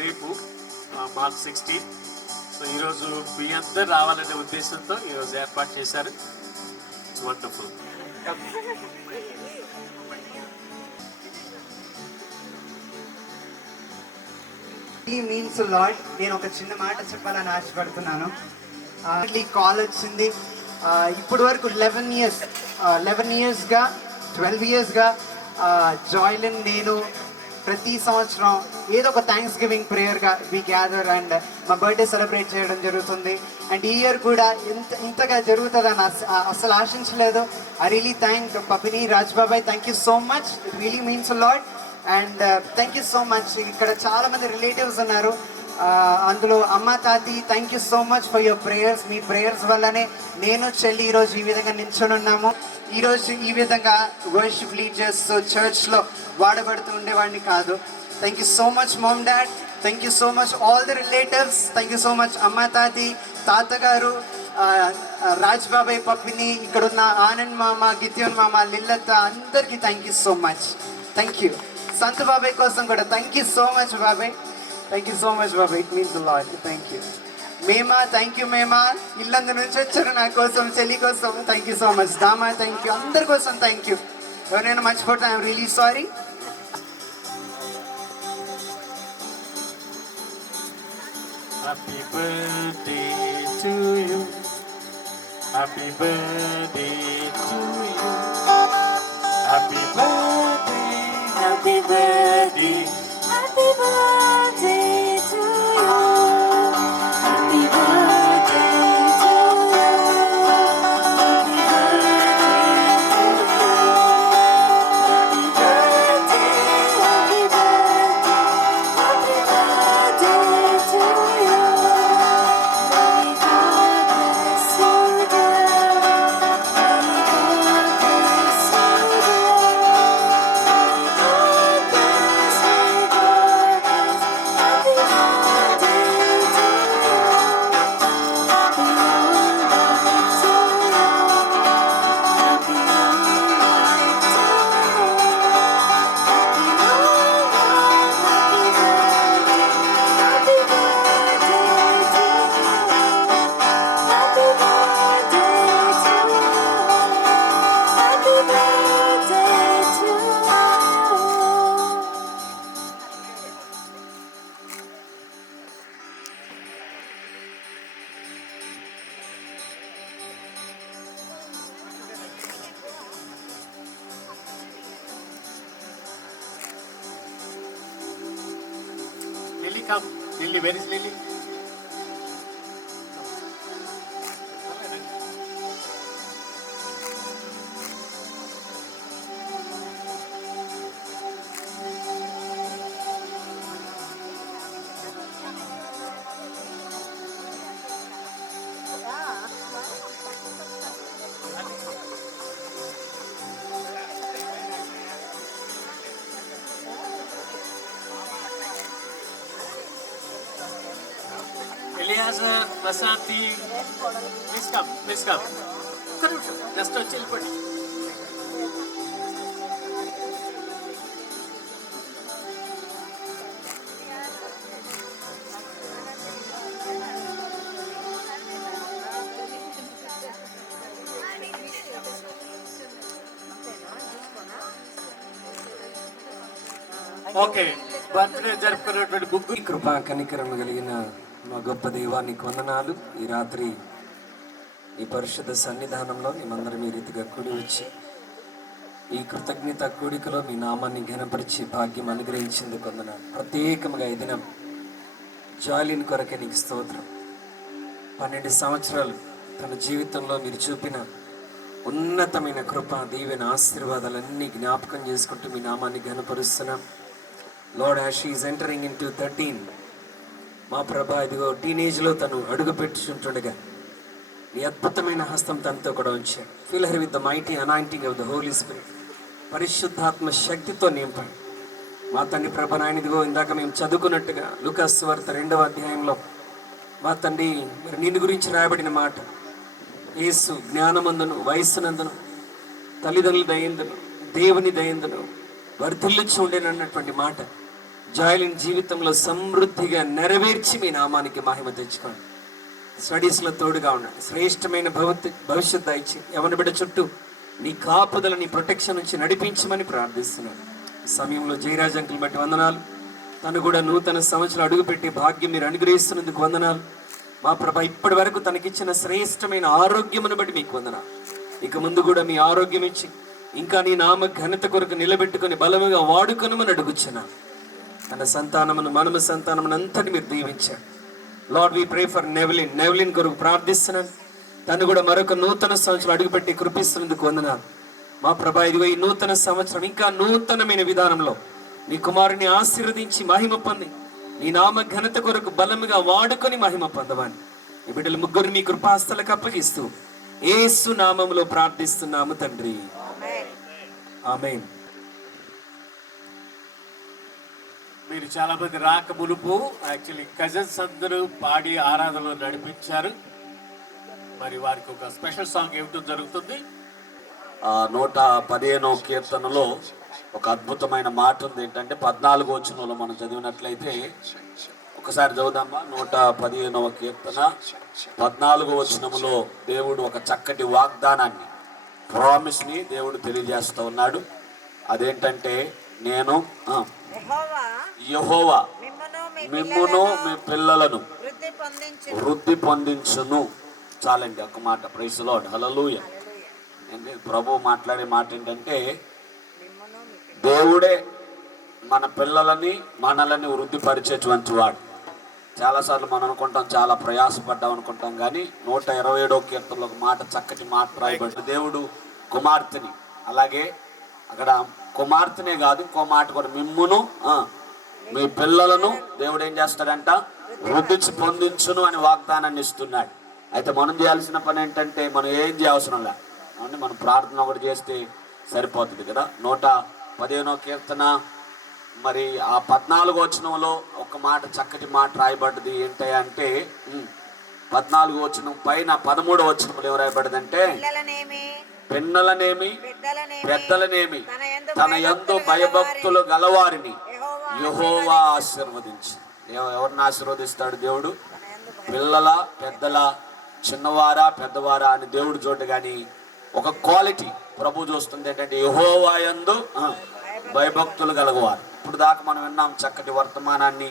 రేపు మార్చ్ 16. సో ఈరోజు మీ అందరు రావాలనే ఉద్దేశంతో ఈరోజు ఏర్పాటు చేశారు. It's wonderful. మీన్స్ లార్డ్, నేను ఒక చిన్న మాట చెప్పాలని ఆశపడుతున్నాను. కాల్ వచ్చింది. ఇప్పటి వరకు 11 ఇయర్స్గా 12 ఇయర్స్గా జాయిలన్ నేను ప్రతి సంవత్సరం ఏదో ఒక థ్యాంక్స్ గివింగ్ ప్రేయర్గా వి గ్యాదర్ అండ్ మా బర్త్డే సెలబ్రేట్ చేయడం జరుగుతుంది. అండ్ ఈ ఇయర్ కూడా ఇంతగా జరుగుతుందని అసలు ఆశించలేదు. ఐ రియలీ థ్యాంక్ పపిని, రాజ్బాబాయ్, thank you so much. It really means lot. And thank you so much. ఇక్కడ చాలామంది రిలేటివ్స్ ఉన్నారు. అందులో అమ్మ, తాతి, thank you so much for your prayers. మీ ప్రేయర్స్ వల్లనే నేను చెల్లి ఈరోజు ఈ విధంగా నిల్చొని ఉన్నాము. ఈరోజు ఈ విధంగా వర్షిప్ లీడ్ చేస్తూ చర్చ్లో వాడబడుతూ ఉండేవాడిని కాదు. Thank you so much mom, dad. Thank you so much all the relatives. Thank you so much అమ్మ, తాతి, తాతగారు, రాజ్ బాబాయ్, పప్పిని, ఇక్కడున్న ఆనంద్ మామ, గిత్యోన్ మామ, లిల్లత్త, అందరికీ thank you so much. Thank you. సంత్ బాబాయ్ కోసం కూడా థ్యాంక్ యూ సో మచ్ బాబాయ్. థ్యాంక్ యూ సో మచ్ బాబాయ్. It means lot. Thank you. మేమా, థ్యాంక్ యూ మేమా. ఇల్లందు నుంచి వచ్చారు నా కోసం, చెల్లి కోసం. Thank you so much. దామా, థ్యాంక్ యూ. అందరి కోసం థ్యాంక్ యూ. ఎవరైనా మర్చిపోతే I'm really sorry. Happy birthday to you. Happy birthday to you. Happy birthday, happy birthday, happy birthday to you. Happy birthday to you. Happy birthday to you. Come. Lily, where is Lily? Elias, Prashanti, please come, please come. ఒక్క నిమిషం, just వచ్చి వెళ్ళిపోండి. Okay, birthday జరుపుకున్నటువంటి ముగ్గురు కృపా కనికరం కలిగిన మా గొప్ప దేవానికి వందనాలు. ఈ రాత్రి ఈ పరిశుద్ధ సన్నిధానంలో మేమందరం ఈ రీతిగా కూడి వచ్చి ఈ కృతజ్ఞత కూడికలో మీ నామాన్ని ఘనపరిచి భాగ్యం అనుగ్రహించింది వందనాలు. ప్రత్యేకంగా ఈ దినం జాలిని కొరకే నీకు స్తోత్రం. 12 సంవత్సరాలు తన జీవితంలో మీరు చూపిన ఉన్నతమైన కృప, దీవెన, ఆశీర్వాదాలన్నీ జ్ఞాపకం చేసుకుంటూ మీ నామాన్ని ఘనపరుస్తున్నాం. Lord, as she is entering into 13, మా ప్రభా ఇదిగో టీనేజ్లో తను అడుగు పెట్టుచుంటుండగా నీ అద్భుతమైన హస్తం తనతో కూడా ఉంచాడు. Fill her with the mighty anointing of the Holy Spirit. పరిశుద్ధాత్మ శక్తితో నింపాడు మా తండ్రి ప్రభ. నాయన ఇదిగో ఇందాక మేము చదువుకున్నట్టుగా లూకాసు వార్త 2వ అధ్యాయంలో మా తండ్రి మరి నిన్ను గురించి రాయబడిన మాట, యేసు జ్ఞానమందును వయస్సునందును తల్లిదండ్రుల దయందును దేవుని దయందును వర్ధిల్లుచు ఉండేనన్నటువంటి మాట జాయిలిన్ జీవితంలో సమృద్ధిగా నెరవేర్చి మీ నామానికి మహిమ తెచ్చుకోండి. స్టడీస్లో తోడుగా ఉన్నాడు. శ్రేష్టమైన భవిష్యత్తు ఇచ్చి ఎవరి బిడ్డ చుట్టూ నీ కాపుదల, నీ ప్రొటెక్షన్ నుంచి నడిపించమని ప్రార్థిస్తున్నాను. ఈ సమయంలో జయరాజ్ అంకుల్ బట్టి వందనాలు. తను కూడా నూతన సంవత్సరం అడుగుపెట్టి భాగ్యం మీరు అనుగ్రహిస్తున్నందుకు వందనాలు. మా ప్రభ ఇప్పటి వరకు తనకిచ్చిన శ్రేష్టమైన ఆరోగ్యమును బట్టి మీకు వందనాలు. ఇక ముందు కూడా మీ ఆరోగ్యం ఇచ్చి ఇంకా నీ నామ ఘనత కొరకు నిలబెట్టుకుని బలముగా వాడుకొనమని అడుగుచున్నాను. తన సంతానమును, మనము సంతానమును అంతటి మీరు దీవించాడు. లార్డ్, వి ప్రే ఫర్ నెవలిన్ కొరకు ప్రార్థిస్తున్నాను. తను కూడా మరొక నూతన సంవత్సరం అడుగుపెట్టి కృపిస్తున్నందుకు వందనాలు. మా ప్రభా ఇదిగో ఈ నూతన సంవత్సరం ఇంకా నూతనమైన విధానంలో నీ కుమారుని ఆశీర్వదించి మహిమ పొంది నీ నామ ఘనత కొరకు బలముగా వాడుకొని మహిమ పొందవాని ఈ బిడ్డలు ముగ్గురు మీ కృపాస్తలకు అప్పగిస్తూ యేసు నామములో ప్రార్థిస్తున్నాము తండ్రి, ఆమేన్. మీరు చాలా మంది రాక మునుపు యాక్చువల్లీ కజిన్స్ అందరూ పాడి ఆరాధనలో నడిపించారు. మరి వారికి ఒక స్పెషల్ సాంగ్ ఇవ్వడం జరుగుతుంది. 115వ కీర్తనలో ఒక అద్భుతమైన మాట ఉంది. ఏంటంటే 14వ వచనంలో మనం చదివినట్లయితే, ఒకసారి చదువుదామా. 115వ కీర్తన 14వ వచనంలో దేవుడు ఒక చక్కటి వాగ్దానాన్ని, ప్రామిస్ని దేవుడు తెలియజేస్తూ ఉన్నాడు. అదేంటంటే, నేను యెహోవా మిమ్మును మీ పిల్లలను వృద్ధి పొందించును. చాలండి ఒక మాట. ప్రైజ్ ది లార్డ్, హల్లెలూయా. ప్రభు మాట్లాడే మాట ఏంటంటే, దేవుడే మన పిల్లలని మనలని వృద్ధిపరిచేటువంటి వాడు. చాలాసార్లు మనం అనుకుంటాం చాలా ప్రయాసపడ్డాం అనుకుంటాం, కానీ 127వ కీర్తనలో ఒక మాట, చక్కటి మాట రాయబడి, దేవుడు కుమార్తెని, అలాగే అక్కడ కుమార్తెనే కాదు ఇంకో మాట కూడా, మిమ్మును మీ పిల్లలను దేవుడు ఏం చేస్తాడంట, వృద్ధి పొందించును అని వాగ్దానాన్ని ఇస్తున్నాడు. అయితే మనం చేయాల్సిన పని ఏంటంటే, మనం ఏం చేయవసరం లేదు, అంటే మనం ప్రార్థన ఒకటి చేస్తే సరిపోతుంది కదా. 115వ కీర్తన మరి ఆ 14వ వచనంలో ఒక మాట, చక్కటి మాట రాయబడ్డది. ఏంటంటే 14వ వచనం పైన 13వ వచనంలో ఏం రాయబడ్డది అంటే, పిన్నలనేమి పెద్దలనేమి తన యందు భయభక్తులు గలవారిని యెహోవా ఆశీర్వదించి. ఎవరిని ఆశీర్వదిస్తాడు దేవుడు? పిల్లల, పెద్దల, చిన్నవారా పెద్దవారా అని దేవుడు చూడ, కానీ ఒక క్వాలిటీ ప్రభు చూస్తుంది ఏంటంటే, యెహోవా యందు భయభక్తులు గలవారు. ఇప్పుడు దాకా మనం విన్నాం చక్కటి వర్తమానాన్ని.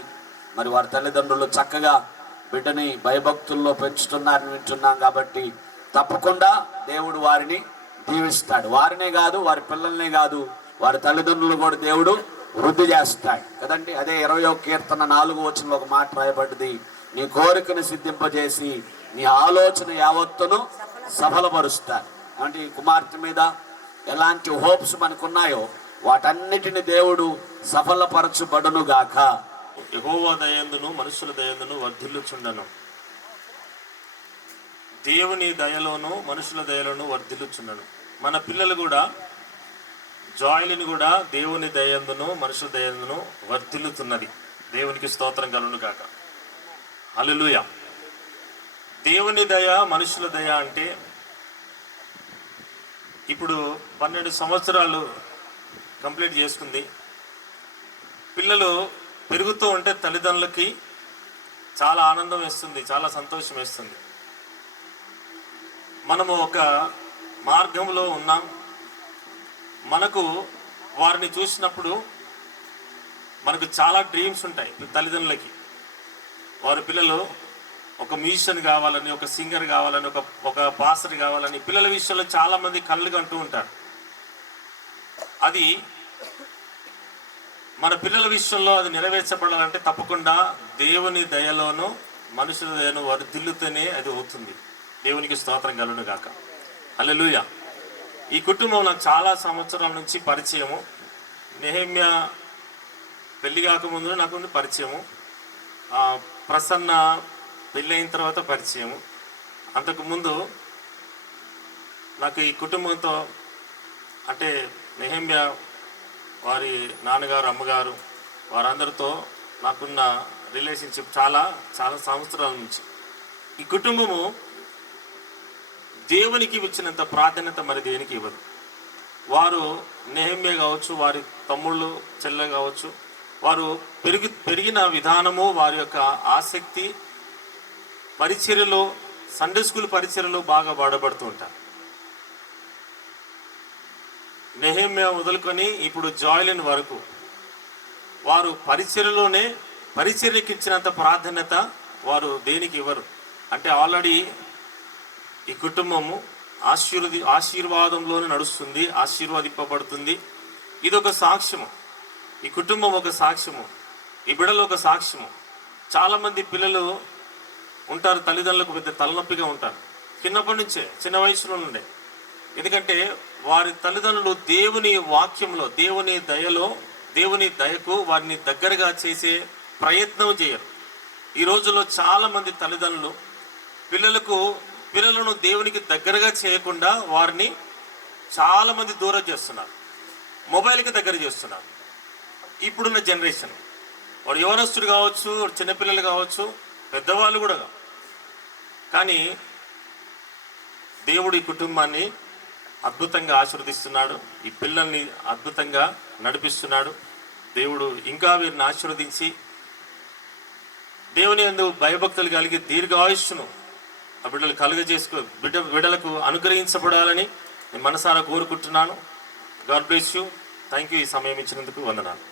మరి వారి తల్లిదండ్రులు చక్కగా బిడ్డని భయభక్తుల్లో పెంచుతున్నారని వింటున్నాం. కాబట్టి తప్పకుండా దేవుడు వారిని దీవిస్తాడు. వారినే కాదు, వారి పిల్లల్నే కాదు, వారి తల్లిదండ్రులు కూడా దేవుడు వృద్ధి చేస్తాయి కదండి. అదే 20వ కీర్తన 4వ వచనంలో ఒక మాట రాయబడ్డది, నీ కోరికను సిద్ధింపజేసి నీ ఆలోచన యావత్తును సఫలపరుస్తాను. అంటే ఈ కుమార్తె మీద ఎలాంటి హోప్స్ మనకున్నాయో వాటన్నిటిని దేవుడు సఫలపరచుబడును గాక. యెహోవా దయందును మనుషుల దయందును వర్ధిల్లుచుండను. దేవుని దయలోను మనుషుల దయలోను వర్ధిల్లుచుండను. మన పిల్లలు కూడా, జాయిలిని కూడా దేవుని దయందును మనుషుల దయందును వర్ధిల్లుతున్నది. దేవునికి స్తోత్రం కలుగును గాక. హల్లెలూయా. దేవుని దయ మనుషుల దయ అంటే ఇప్పుడు 12 సంవత్సరాలు కంప్లీట్ చేసుకుంది. పిల్లలు పెరుగుతూ ఉంటే తల్లిదండ్రులకి చాలా ఆనందం వేస్తుంది, చాలా సంతోషం వేస్తుంది. మనము ఒక మార్గంలో ఉన్నాం. మనకు వారిని చూసినప్పుడు మనకు చాలా డ్రీమ్స్ ఉంటాయి తల్లిదండ్రులకి. వారి పిల్లలు ఒక మ్యూజిషియన్ కావాలని, ఒక సింగర్ కావాలని, ఒక పాస్టర్ కావాలని పిల్లల విషయంలో చాలామంది కళ్ళు కంటూ ఉంటారు. అది మన పిల్లల విషయంలో అది నెరవేర్చబడాలంటే తప్పకుండా దేవుని దయలోను మనుషుల దయను వర్ధిల్లుతూనే అది అవుతుంది. దేవునికి స్తోత్రం కలుగును గాక. హల్లెలూయా. ఈ కుటుంబం నాకు చాలా సంవత్సరాల నుంచి పరిచయము. నెహెమ్యా పెళ్లి కాకముందు నాకు పరిచయము, ప్రసన్న పెళ్ళి అయిన తర్వాత పరిచయము. అంతకుముందు నాకు ఈ కుటుంబంతో అంటే నెహెమ్యా వారి నాన్నగారు, అమ్మగారు వారందరితో నాకున్న రిలేషన్షిప్ చాలా చాలా సంవత్సరాల నుంచి. ఈ కుటుంబము దేవునికి ఇచ్చినంత ప్రాధాన్యత మరి దేనికి ఇవ్వదు. వారు నెహెమ్యా కావచ్చు, వారి తమ్ముళ్ళు చెల్లె కావచ్చు, వారు పెరిగిన విధానము, వారి యొక్క ఆసక్తి, పరిచర్యలో, సండే స్కూల్ పరిచర్యలో బాగా వాడబడుతూ ఉంటారు. నెహెమ్యా మొదలుకొని ఇప్పుడు జాయిలిన్ వరకు వారు పరిచర్యకి ఇచ్చినంత ప్రాధాన్యత వారు దేనికి ఇవ్వరు. అంటే ఆల్రెడీ ఈ కుటుంబము ఆశీర్వాదంలోనే నడుస్తుంది, ఆశీర్వాదింపబడుతుంది. ఇది ఒక సాక్ష్యము. ఈ కుటుంబం ఒక సాక్ష్యము, ఈ బిడ్డలు ఒక సాక్ష్యము. చాలామంది పిల్లలు ఉంటారు, తల్లిదండ్రులకు పెద్ద తలనొప్పిగా ఉంటారు చిన్నప్పటి నుంచే, చిన్న వయసులో నుండే. ఎందుకంటే వారి తల్లిదండ్రులు దేవుని వాక్యంలో, దేవుని దయలో, దేవుని దయకు వారిని దగ్గరగా చేసే ప్రయత్నం చేయరు. ఈ రోజుల్లో చాలామంది తల్లిదండ్రులు పిల్లలను దేవునికి దగ్గరగా చేయకుండా వారిని చాలామంది దూరం చేస్తున్నారు, మొబైల్కి దగ్గర చేస్తున్నారు. ఇప్పుడున్న జనరేషన్ వాడు యవనస్తుడు కావచ్చు, చిన్నపిల్లలు కావచ్చు, పెద్దవాళ్ళు కూడా. కానీ దేవుడు ఈ కుటుంబాన్ని అద్భుతంగా ఆశీర్వదిస్తున్నాడు, ఈ పిల్లల్ని అద్భుతంగా నడిపిస్తున్నాడు. దేవుడు ఇంకా వీరిని ఆశీర్వదించి దేవుని యందు భయభక్తులు కలిగి దీర్ఘాయుష్ను ఆ బిడ్డలు బిడ్డలకు అనుగ్రహించబడాలని నేను మనసారా కోరుకుంటున్నాను. God bless you. Thank you. ఈ సమయం ఇచ్చినందుకు వందనాలు.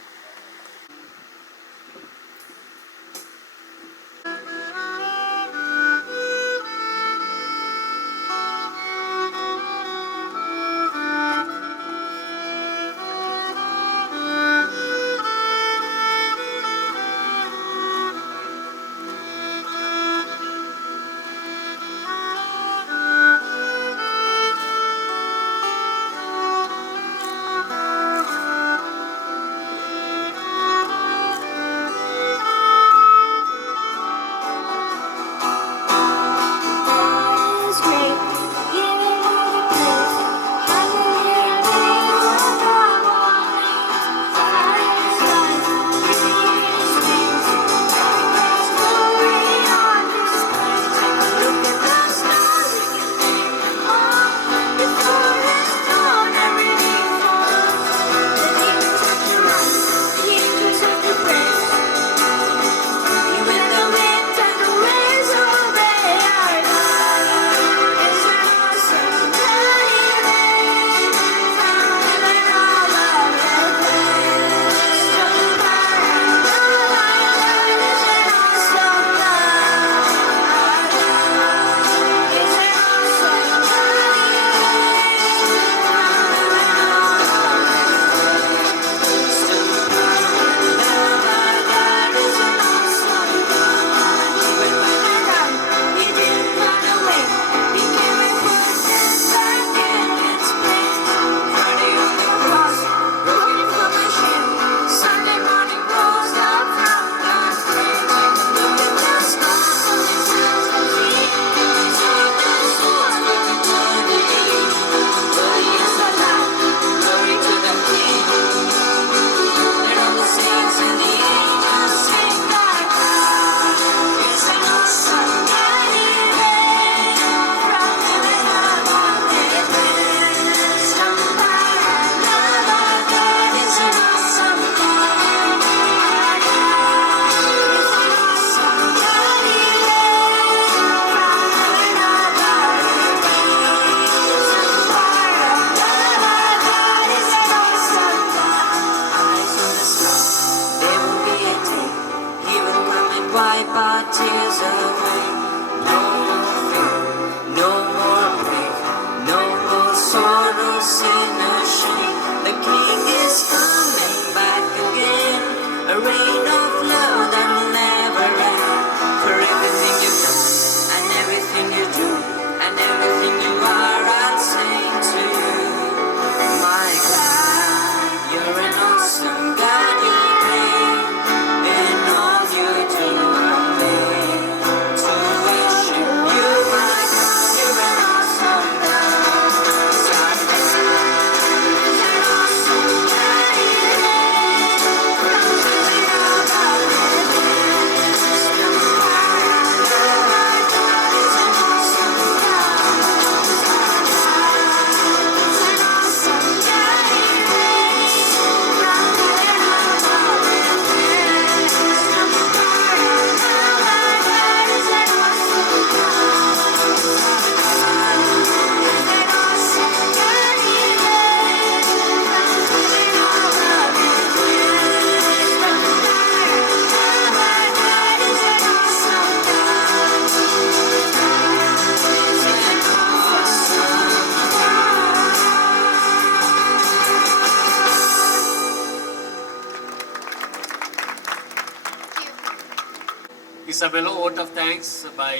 సమయంలో vote of thanks bye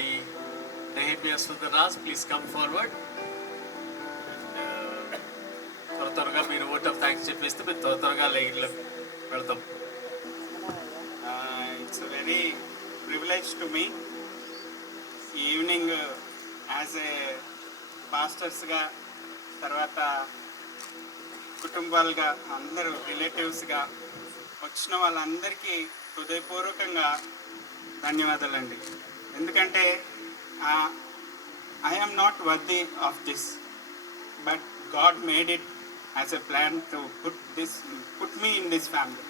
Nehemiah Sundarraj, please come forward. త్వరగా మీరు ఓట్ ఆఫ్ థ్యాంక్స్ చెప్పేస్తే మేము త్వరగా లైన్లో వెళ్తాం. It's very privilege to me evening as a పాస్టర్స్గా, తర్వాత కుటుంబాలుగా, అందరూ రిలేటివ్స్గా వచ్చిన వాళ్ళందరికీ హృదయపూర్వకంగా ధన్యవాదాలండి. ఎందుకంటే I am not worthy of this, but God made it as a plan to put me in this family.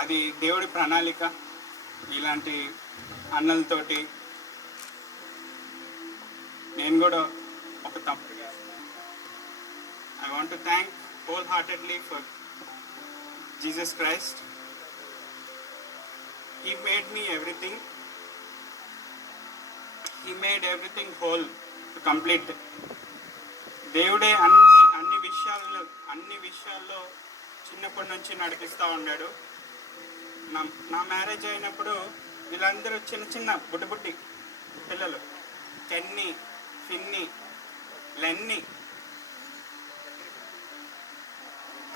అది దేవుడి ప్రణాళిక. ఇలాంటి అన్నలతోటి నేను కూడా ఒక తప్పుగా I want to thank wholeheartedly for Jesus Christ. He made me everything. He made everything whole to complete. దేవుడే అన్ని విషయాల్లో చిన్నప్పటి నుంచి నడిపిస్తూ ఉన్నాడు. నా మ్యారేజ్ అయినప్పుడు వీళ్ళందరూ చిన్న బుడ్డి పిల్లలు, కెన్నీ, ఫిన్నీ, లెన్నీ.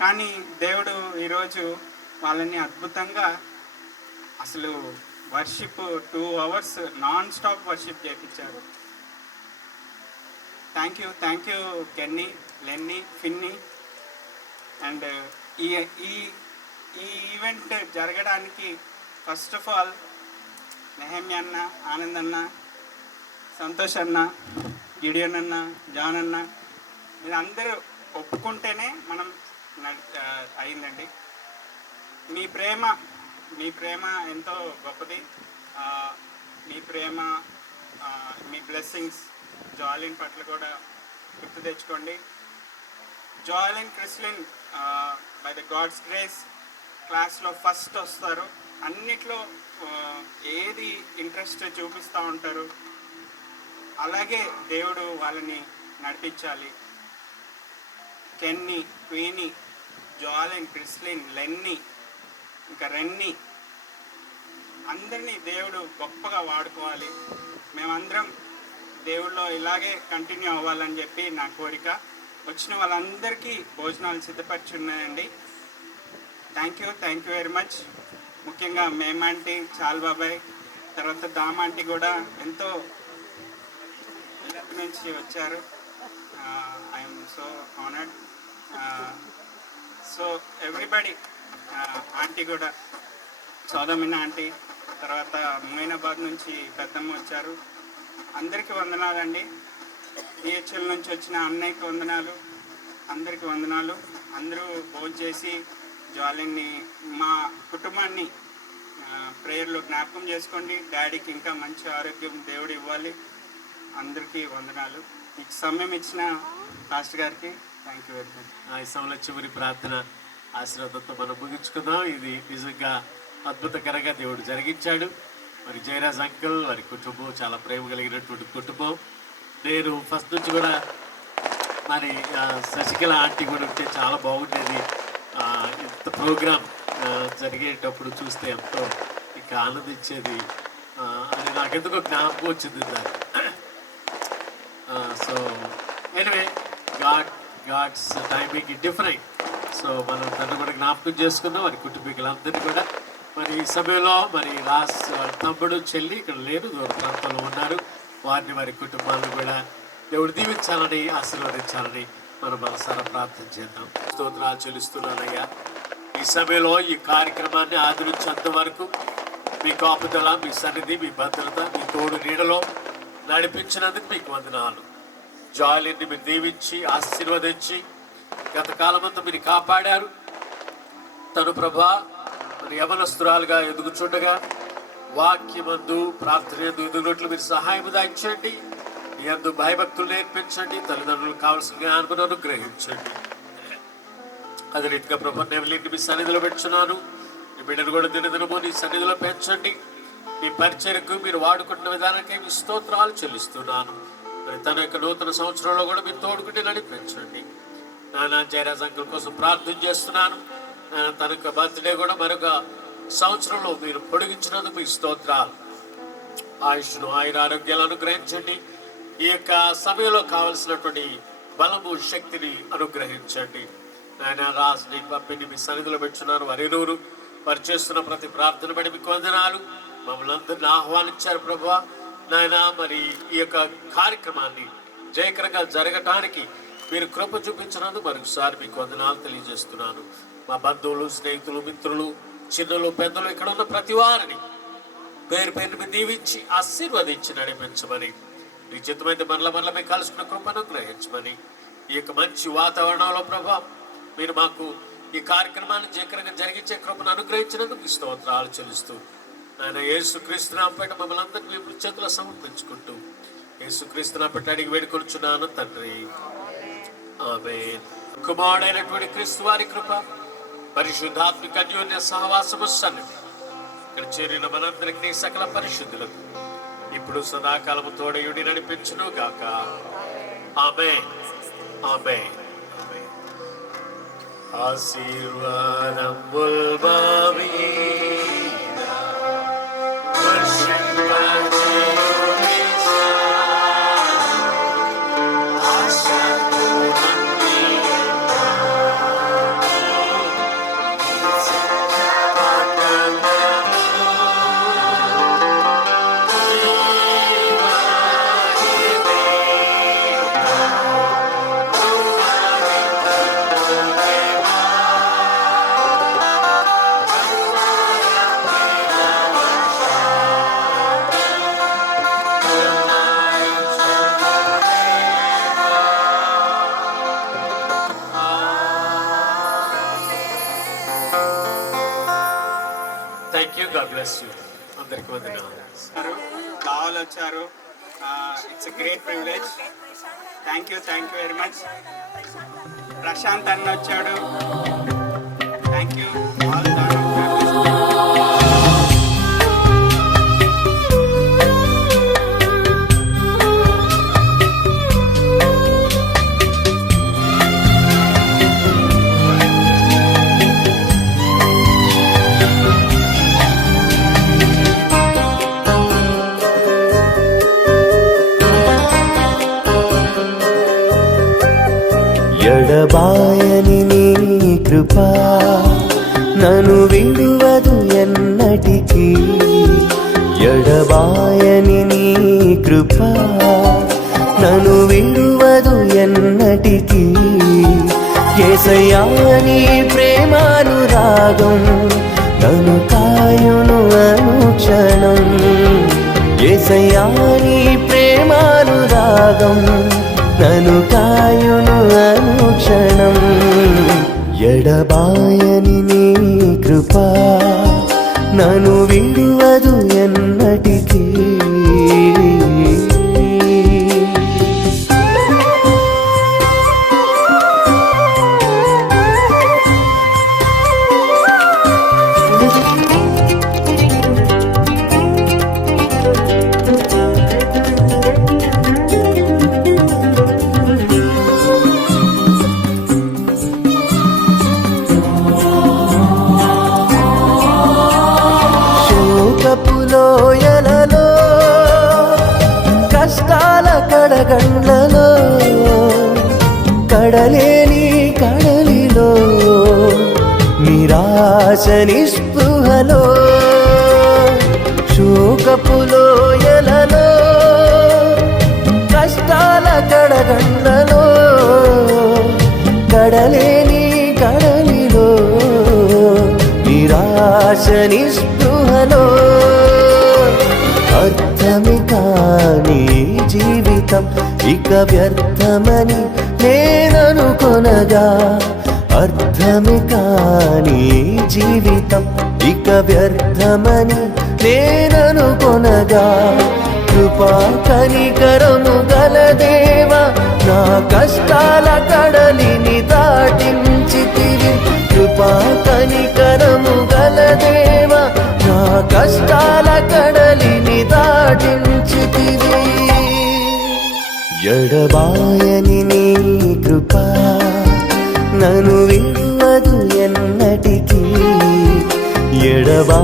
కానీ దేవుడు ఈరోజు వాళ్ళని అద్భుతంగా అసలు worship 2 hours non stop worship చేయించారు. Thank you Kenny, Lenny, Finny. And ఈ ఈవెంట్ జరగడానికి ఫస్ట్ ఆఫ్ ఆల్ నెహమ్యా అన్న, ఆనంద్ అన్న, సంతోష్ అన్న, గిడియన్ అన్న, జాన్ అన్న, వీళ్ళందరూ ఒప్పుకుంటేనే మనం అయిందండి. మీ ప్రేమ ఎంతో గొప్పది. మీ ప్రేమ, మీ బ్లెస్సింగ్స్ జాలిన్ పట్ల కూడా గుర్తు తెచ్చుకోండి. Jaylin, Chrislin by the God's grace క్లాస్లో ఫస్ట్ వస్తారు. అన్నిట్లో ఏది ఇంట్రెస్ట్ చూపిస్తూ ఉంటారు. అలాగే దేవుడు వాళ్ళని నడిపించాలి. కెన్నీ, క్వీనీ, జాలిన్, క్రిస్లిన్, లెన్నీ, ఇంకా రెన్నీ, అందరినీ దేవుడు గొప్పగా వాడుకోవాలి. మేమందరం దేవుళ్ళో ఇలాగే కంటిన్యూ అవ్వాలని చెప్పి నా కోరిక. వచ్చిన వాళ్ళందరికీ భోజనాలు సిద్ధపరిచి ఉన్నాయండి. Thank you very much. ముఖ్యంగా మేమాంటీ, చాల్ బాబాయ్, తర్వాత దామాంటీ కూడా ఎంతో నుంచి వచ్చారు. I'm so honoured. So everybody, aunty కూడా, సోదమిన ఆంటీ, తర్వాత మొయినాబాద్ నుంచి పెద్దమ్మ వచ్చారు. అందరికీ వందనాలండి. డిహెచ్ఎల్ నుంచి వచ్చిన అన్నయ్యకి వందనాలు, అందరికీ వందనాలు. అందరూ భోజనం చేసి జాలిని, మా కుటుంబాన్ని ప్రేయర్లో జ్ఞాపకం చేసుకోండి. డాడీకి ఇంకా మంచి ఆరోగ్యం దేవుడు ఇవ్వాలి. అందరికీ వందనాలు. మీకు సమయం ఇచ్చిన పాస్టర్ గారికి థ్యాంక్ యూ వెరీ మచ్. ఈ సమయంలో చివరి ప్రార్థన ఆశీర్వాదంతో మనం ముగించుకుందాం. ఇది నిజంగా అద్భుతకరంగా దేవుడు జరిగించాడు. మరి జయరాజ్ అంకుల్, వారి కుటుంబం చాలా ప్రేమ కలిగినటువంటి కుటుంబం. నేను ఫస్ట్ నుంచి కూడా మరి శశికళ ఆంటీ కూడా ఉంటే చాలా బాగుండేది. ఇంత ప్రోగ్రామ్ జరిగేటప్పుడు చూస్తే ఎంతో ఇంకా ఆనందించేది అని నాకెందుకో జ్ఞాపకం వచ్చింది దాన్ని. So anyway, God's timing different. So మనం తను కూడా జ్ఞాపకం చేసుకుందాం, వారి కుటుంబీకులందరినీ కూడా. మరి ఈ సమయంలో మరి తమ్ముడు, చెల్లి ఇక్కడ లేరు, దూర ప్రాంతంలో ఉన్నారు. వారిని, వారి కుటుంబాలను కూడా దేవుడు దీవించాలని, ఆశీర్వదించాలని మనం మనసారా ప్రార్థన చేద్దాం. స్తోత్రాలు చెల్లిస్తున్నానయ్యా. ఈ సమయంలో ఈ కార్యక్రమాన్ని ఆదరించేంత వరకు మీ కాపుదల, మీ సన్నిధి, మీ భద్రత, మీ తోడు నీడలో నడిపించినందుకు మీకు వందనాలు. జాలిని మీరు దీవించి ఆశీర్వదించి గత కాలమంతా మీరు కాపాడారు. తను ప్రభా మరి యవనస్తురాలుగా ఎదుగుచుండగా వాక్యమందు, ప్రార్థన ఎదుగునట్లు మీరు సహాయం దాయించండి. మీ అందు భయభక్తులు నేర్పించండి. తల్లిదండ్రులకు కావాల్సిన జ్ఞానం అనుగ్రహించండి. అదే రీతిగా ప్రభా నెవలిని మీ సన్నిధిలో పెంచున్నాను. మీ బిడ్డను కూడా దినదినము నీ సన్నిధిలో పెంచండి. మీ పరిచర్యకు మీరు వాడుకుంటున్న విధానానికి మీ స్తోత్రాలు చెల్లిస్తున్నాను. మరి తన యొక్క నూతన సంవత్సరంలో కూడా మీరు తోడుకుంటే నడిపించండి. నాన్న జయరాజ్ అంకుల్ కోసం ప్రార్థన చేస్తున్నాను. తన యొక్క బర్త్డే కూడా మరొక సంవత్సరంలో మీరు పొడిగించినందుకు మీ స్తోత్రాలు. ఆయుష్ను ఆయురారోగ్యాలు అనుగ్రహించండి. ఈ యొక్క సమయంలో కావలసినటువంటి బలము శక్తిని అనుగ్రహించండి. ఆయన రాజుని పంపిణీ మీ సన్నిధిలో పెట్టున్నారు. వారిరువురు వారు చేస్తున్న ప్రతి ప్రార్థన బట్టి మీకు వందనాలు. మమ్మల్ని అందరిని ఆహ్వానించారు ప్రభువా. నాయన మరి ఈ యొక్క కార్యక్రమాన్ని జయకరంగా జరగటానికి మీరు కృప చూపించినందుకు మరొకసారి మీకు వందనాలు తెలియజేస్తున్నాను. మా బంధువులు, స్నేహితులు, మిత్రులు, చిన్నలు, పెద్దలు, ఇక్కడ ఉన్న ప్రతి వారిని పేరు పేరు మీద దీవించి ఆశీర్వదించి నడిపించమని, నిశ్చితమైతే మరల మేము కలుసుకున్న కృపను గ్రహించమని, ఈ యొక్క మంచి వాతావరణంలో ప్రభా మీరు మాకు ఈ కార్యక్రమాన్ని జయకరంగా జరిగించే కృపను అనుగ్రహించినందుకు స్తోత్రాలు చెల్లిస్తూ ఆయన యేసుక్రీస్తు నామముపేట మమ్మల్ని అందరినీ మీ చేతుల్లో సమర్పించుకుంటూ యేసుక్రీస్తు నామముపేట అడిగి వేడుకొనుచున్నాను తండ్రి, ఆమేన్. కుమారుడైనటువంటి క్రీస్తు వారి కృప, పరిశుద్ధాత్మిక అన్యోన్య సహవాసము సన్నిధి ఇక్కడ చేరిన మనందరికీ సకల పరిశుద్ధులకు ఇప్పుడు సదాకాలము తోడయుడి నడిపించును గాక. ఆమేన్, ఆమేన్. ఆశీర్వాదం అందరికి వందనాలు. బావాలు వచ్చారు. It's great privilege. Thank you very much. Prashanth అన్న వచ్చాడు. Thank you. ఎడబాయని నీ కృపా నన్ను విడువదు ఎన్నటికీ. ఎడబాయని నీ కృపా నన్ను విడువదు ఎన్నటికీ. యేసయ్యా నీ ప్రేమానురాగం నన్ను కాయును అనుక్షణం. యేసయ్యా నీ ప్రేమానురాగం నన్ను కాయును అనుక్షణం. ఎడబాయని నీ కృపా నన్ను విడువదు ఎన్నటికీ. లోయలలో కష్టాల కడగండ్లలో కడలేని కడలిలో నిరాశ నిస్పృహలో శోకపు లోయలలో కష్టాల కడగండ్లలో కడలేని కడలిలో నిరాశ నిస్పృహలో అర్థమే కాని జీవితం ఇక వ్యర్థమని నేననుకొనగా. అర్థమే కాని జీవితం ఇక వ్యర్థమని నేననుకొనగా. కృపా కనికరము గల దేవా నా కష్టాల కడలిని దాటించితివి. కృపా కనికరము గల దేవా నా కష్టాల కడలిని దాటించితివి. ఎడబాయని నీ కృపా నన్ను విడువదు ఎన్నటికీ. ఎడబా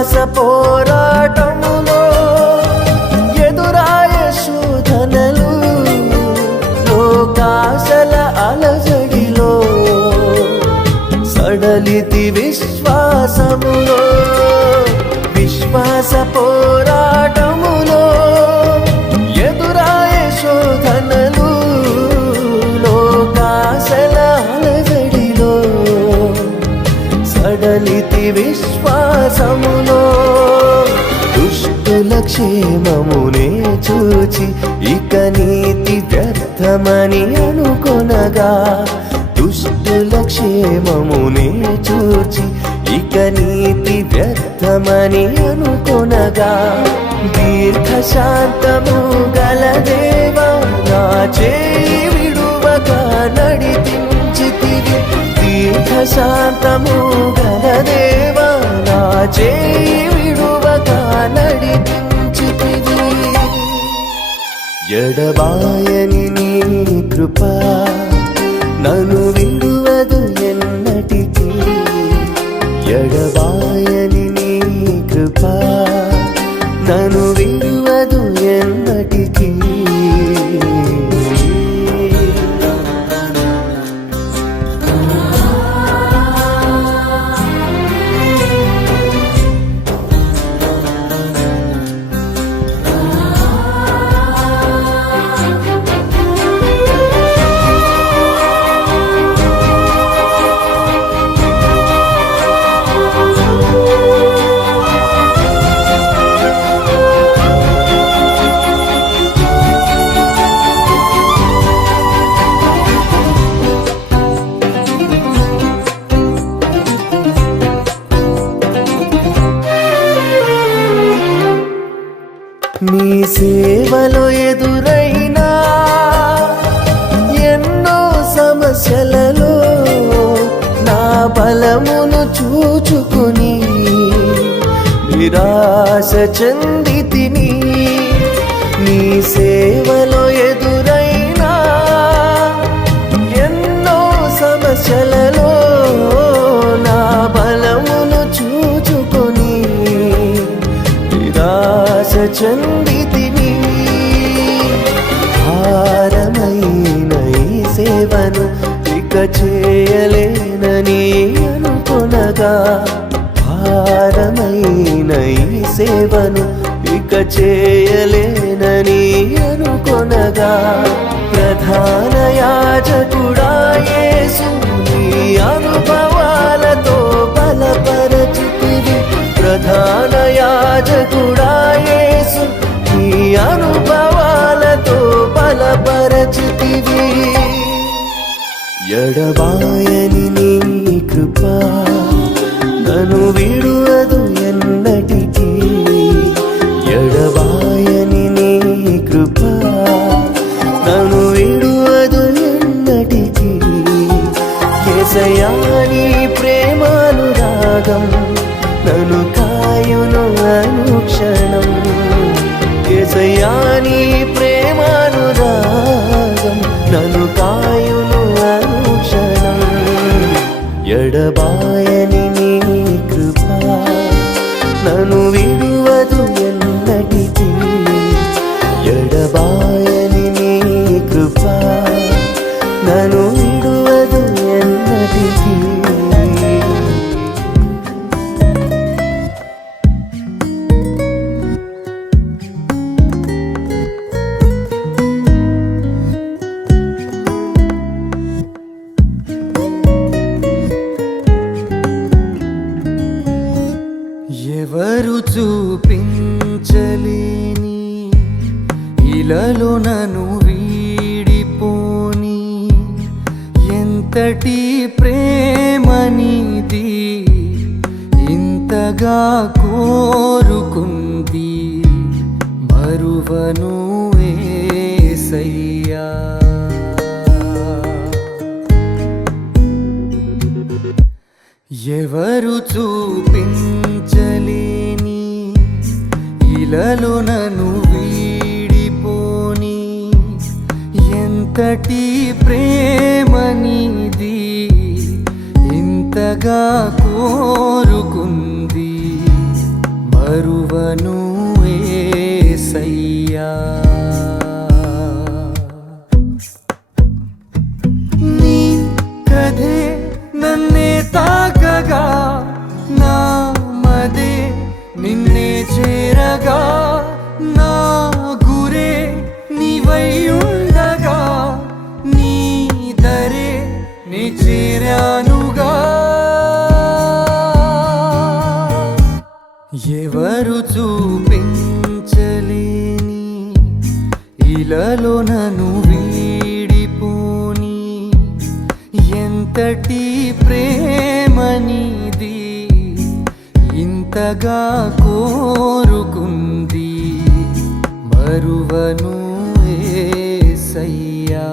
విశ్వాస పోరాటములో ఎదురాయ శోధనలు, లోకాశల అలజడిలో సడలితి విశ్వాసములో. విశ్వాస పోరాటములో ఎదురాయ శోధనలు, లోకాశల అలజడిలో సడలితి విశ్వాసములో. దుష్టుల క్షేమమునే చూచి ఇక నీతి వ్యర్థమని అనుకొనగా, దుష్టుల క్షేమమునే చూచి ఇక నీతి వ్యర్థమని అనుకొనగా, దీర్ఘశాంతము గల దేవా నా చేయి విడువగా నడిపించితివి. దీర్ఘశాంతము గల దేవా నా చేయి విడువగా నడిపించితివి. ఎడబాయని నీ కృప నన్ను విడువదు ఎన్నటికీ. ఎడబాయని నీ కృప నన్ను విడువదు ఎన్నటికీ. నీ సేవలో ఎదురైనా ఎన్నో సమస్యలలో నా బలమును చూచుకుని నిరాశ చెందితిని. నీ సేవలో ఎదురైనా ఎన్నో సమస్యలలో నా బలమును చూచుకొని నిరాశ చెందితిని. భారమైన ఈ సేవను ఇక చేయలేనని అనుకొనగా, భారమైన ఈ సేవను ఇక చేయలేనని అనుకొనగా, ప్రధాన యాజకుడా యేసు నీ అనుభవాలతో బలపరచుతివి. ప్రధాన యాజకుడా యేసు నీ అనుభవాలతో బలపరచుతివి. ఎడబాయని నీ కృప నన్ను విడువదు ఎన్నటికీ. ఎడబాయని నీ కృప నన్ను విడువదు ఎన్నటికీ. యేసయ్యా నీ ప్రేమానురాగం నన్ను కాయును అనుక్షణం. యేసయ్యా నీ ప్రేమానురాగం నన్ను కాయును అనుక్షణం. ఎడబాయని నీ కృప నన్ను విడువదు ఎన్నటికీ. ఎడబాయని నీ కృప నన్ను విడువదు ఎన్నటికీ. ఎవరు చూపించలేని ఇలలో నన్ను వీడిపోని ఎంతటి ప్రేమనిది ఇంతగా కోరుకుంది మరువను యేసయ్యా. ఎవరు చూపించలేని ఇలలో నన్ను వీడిపోని ఎంతటి ప్రేమనిది ఇంతగా కోరుకుంది మరువను యేసయ్యా. నీ కథే నన్నే తాకగా, నా మదే నిన్నే చేరగా, నా గురే నీవై ఉండగా, నీ దరే నీ చేరానుగా. ఎవరు చూపించలేని ఇలలో నన్ను వీడిపోని ఎంతటి ప్రేమనిది ఇంతగా కోరుకుంది, మరువను యేసయ్యా.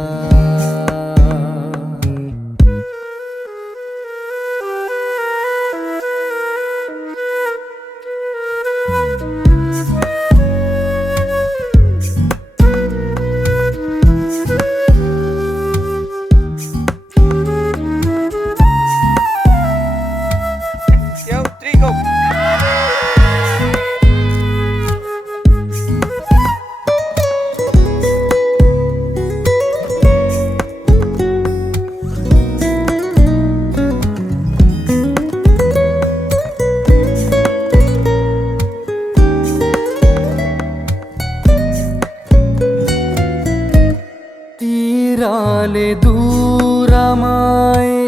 తీరాలే దూరమాయే,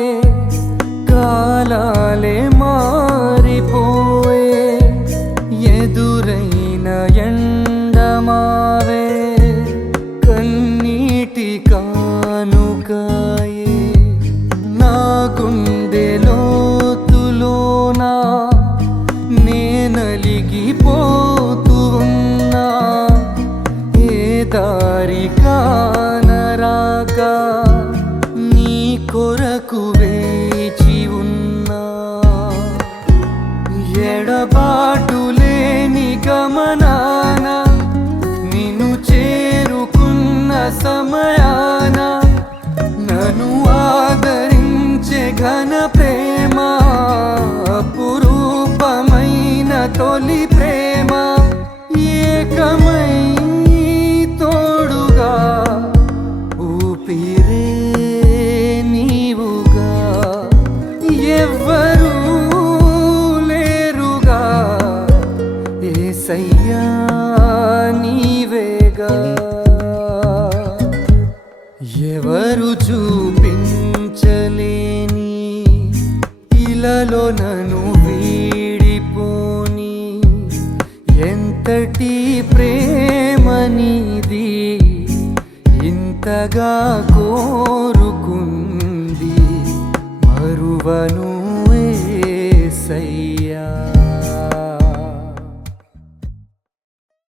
కాలాలే మారిపోయే, ఎదురైన ఎండమావే కన్నీటి కానుకాయే. నా గుండె లోతులోనా నేనలిగిపోతూ ఉన్నా, ఏ దారి కానరాక నీ కొరకు వేచి ఉన్నా. ఎడబాటు లేని గమనాన నిన్ను చేరుకున్న సమయాన నన్ను ఆదరించే ఘన ప్రేమ, అపురూపమైన తొలి ప్రేమ, ఏకమై తోడుగా ఊపిరే నీవుగా, ఎవ్వరూ లేరుగా యేసయ్యా నీవేగా. ఎవరు చూపించలేని ఇలలో నన్ను వీడిపోని ఎంతటి ప్రేమనిది ఇంతగా కోరుకుంది, మరువను యేసయ్యా.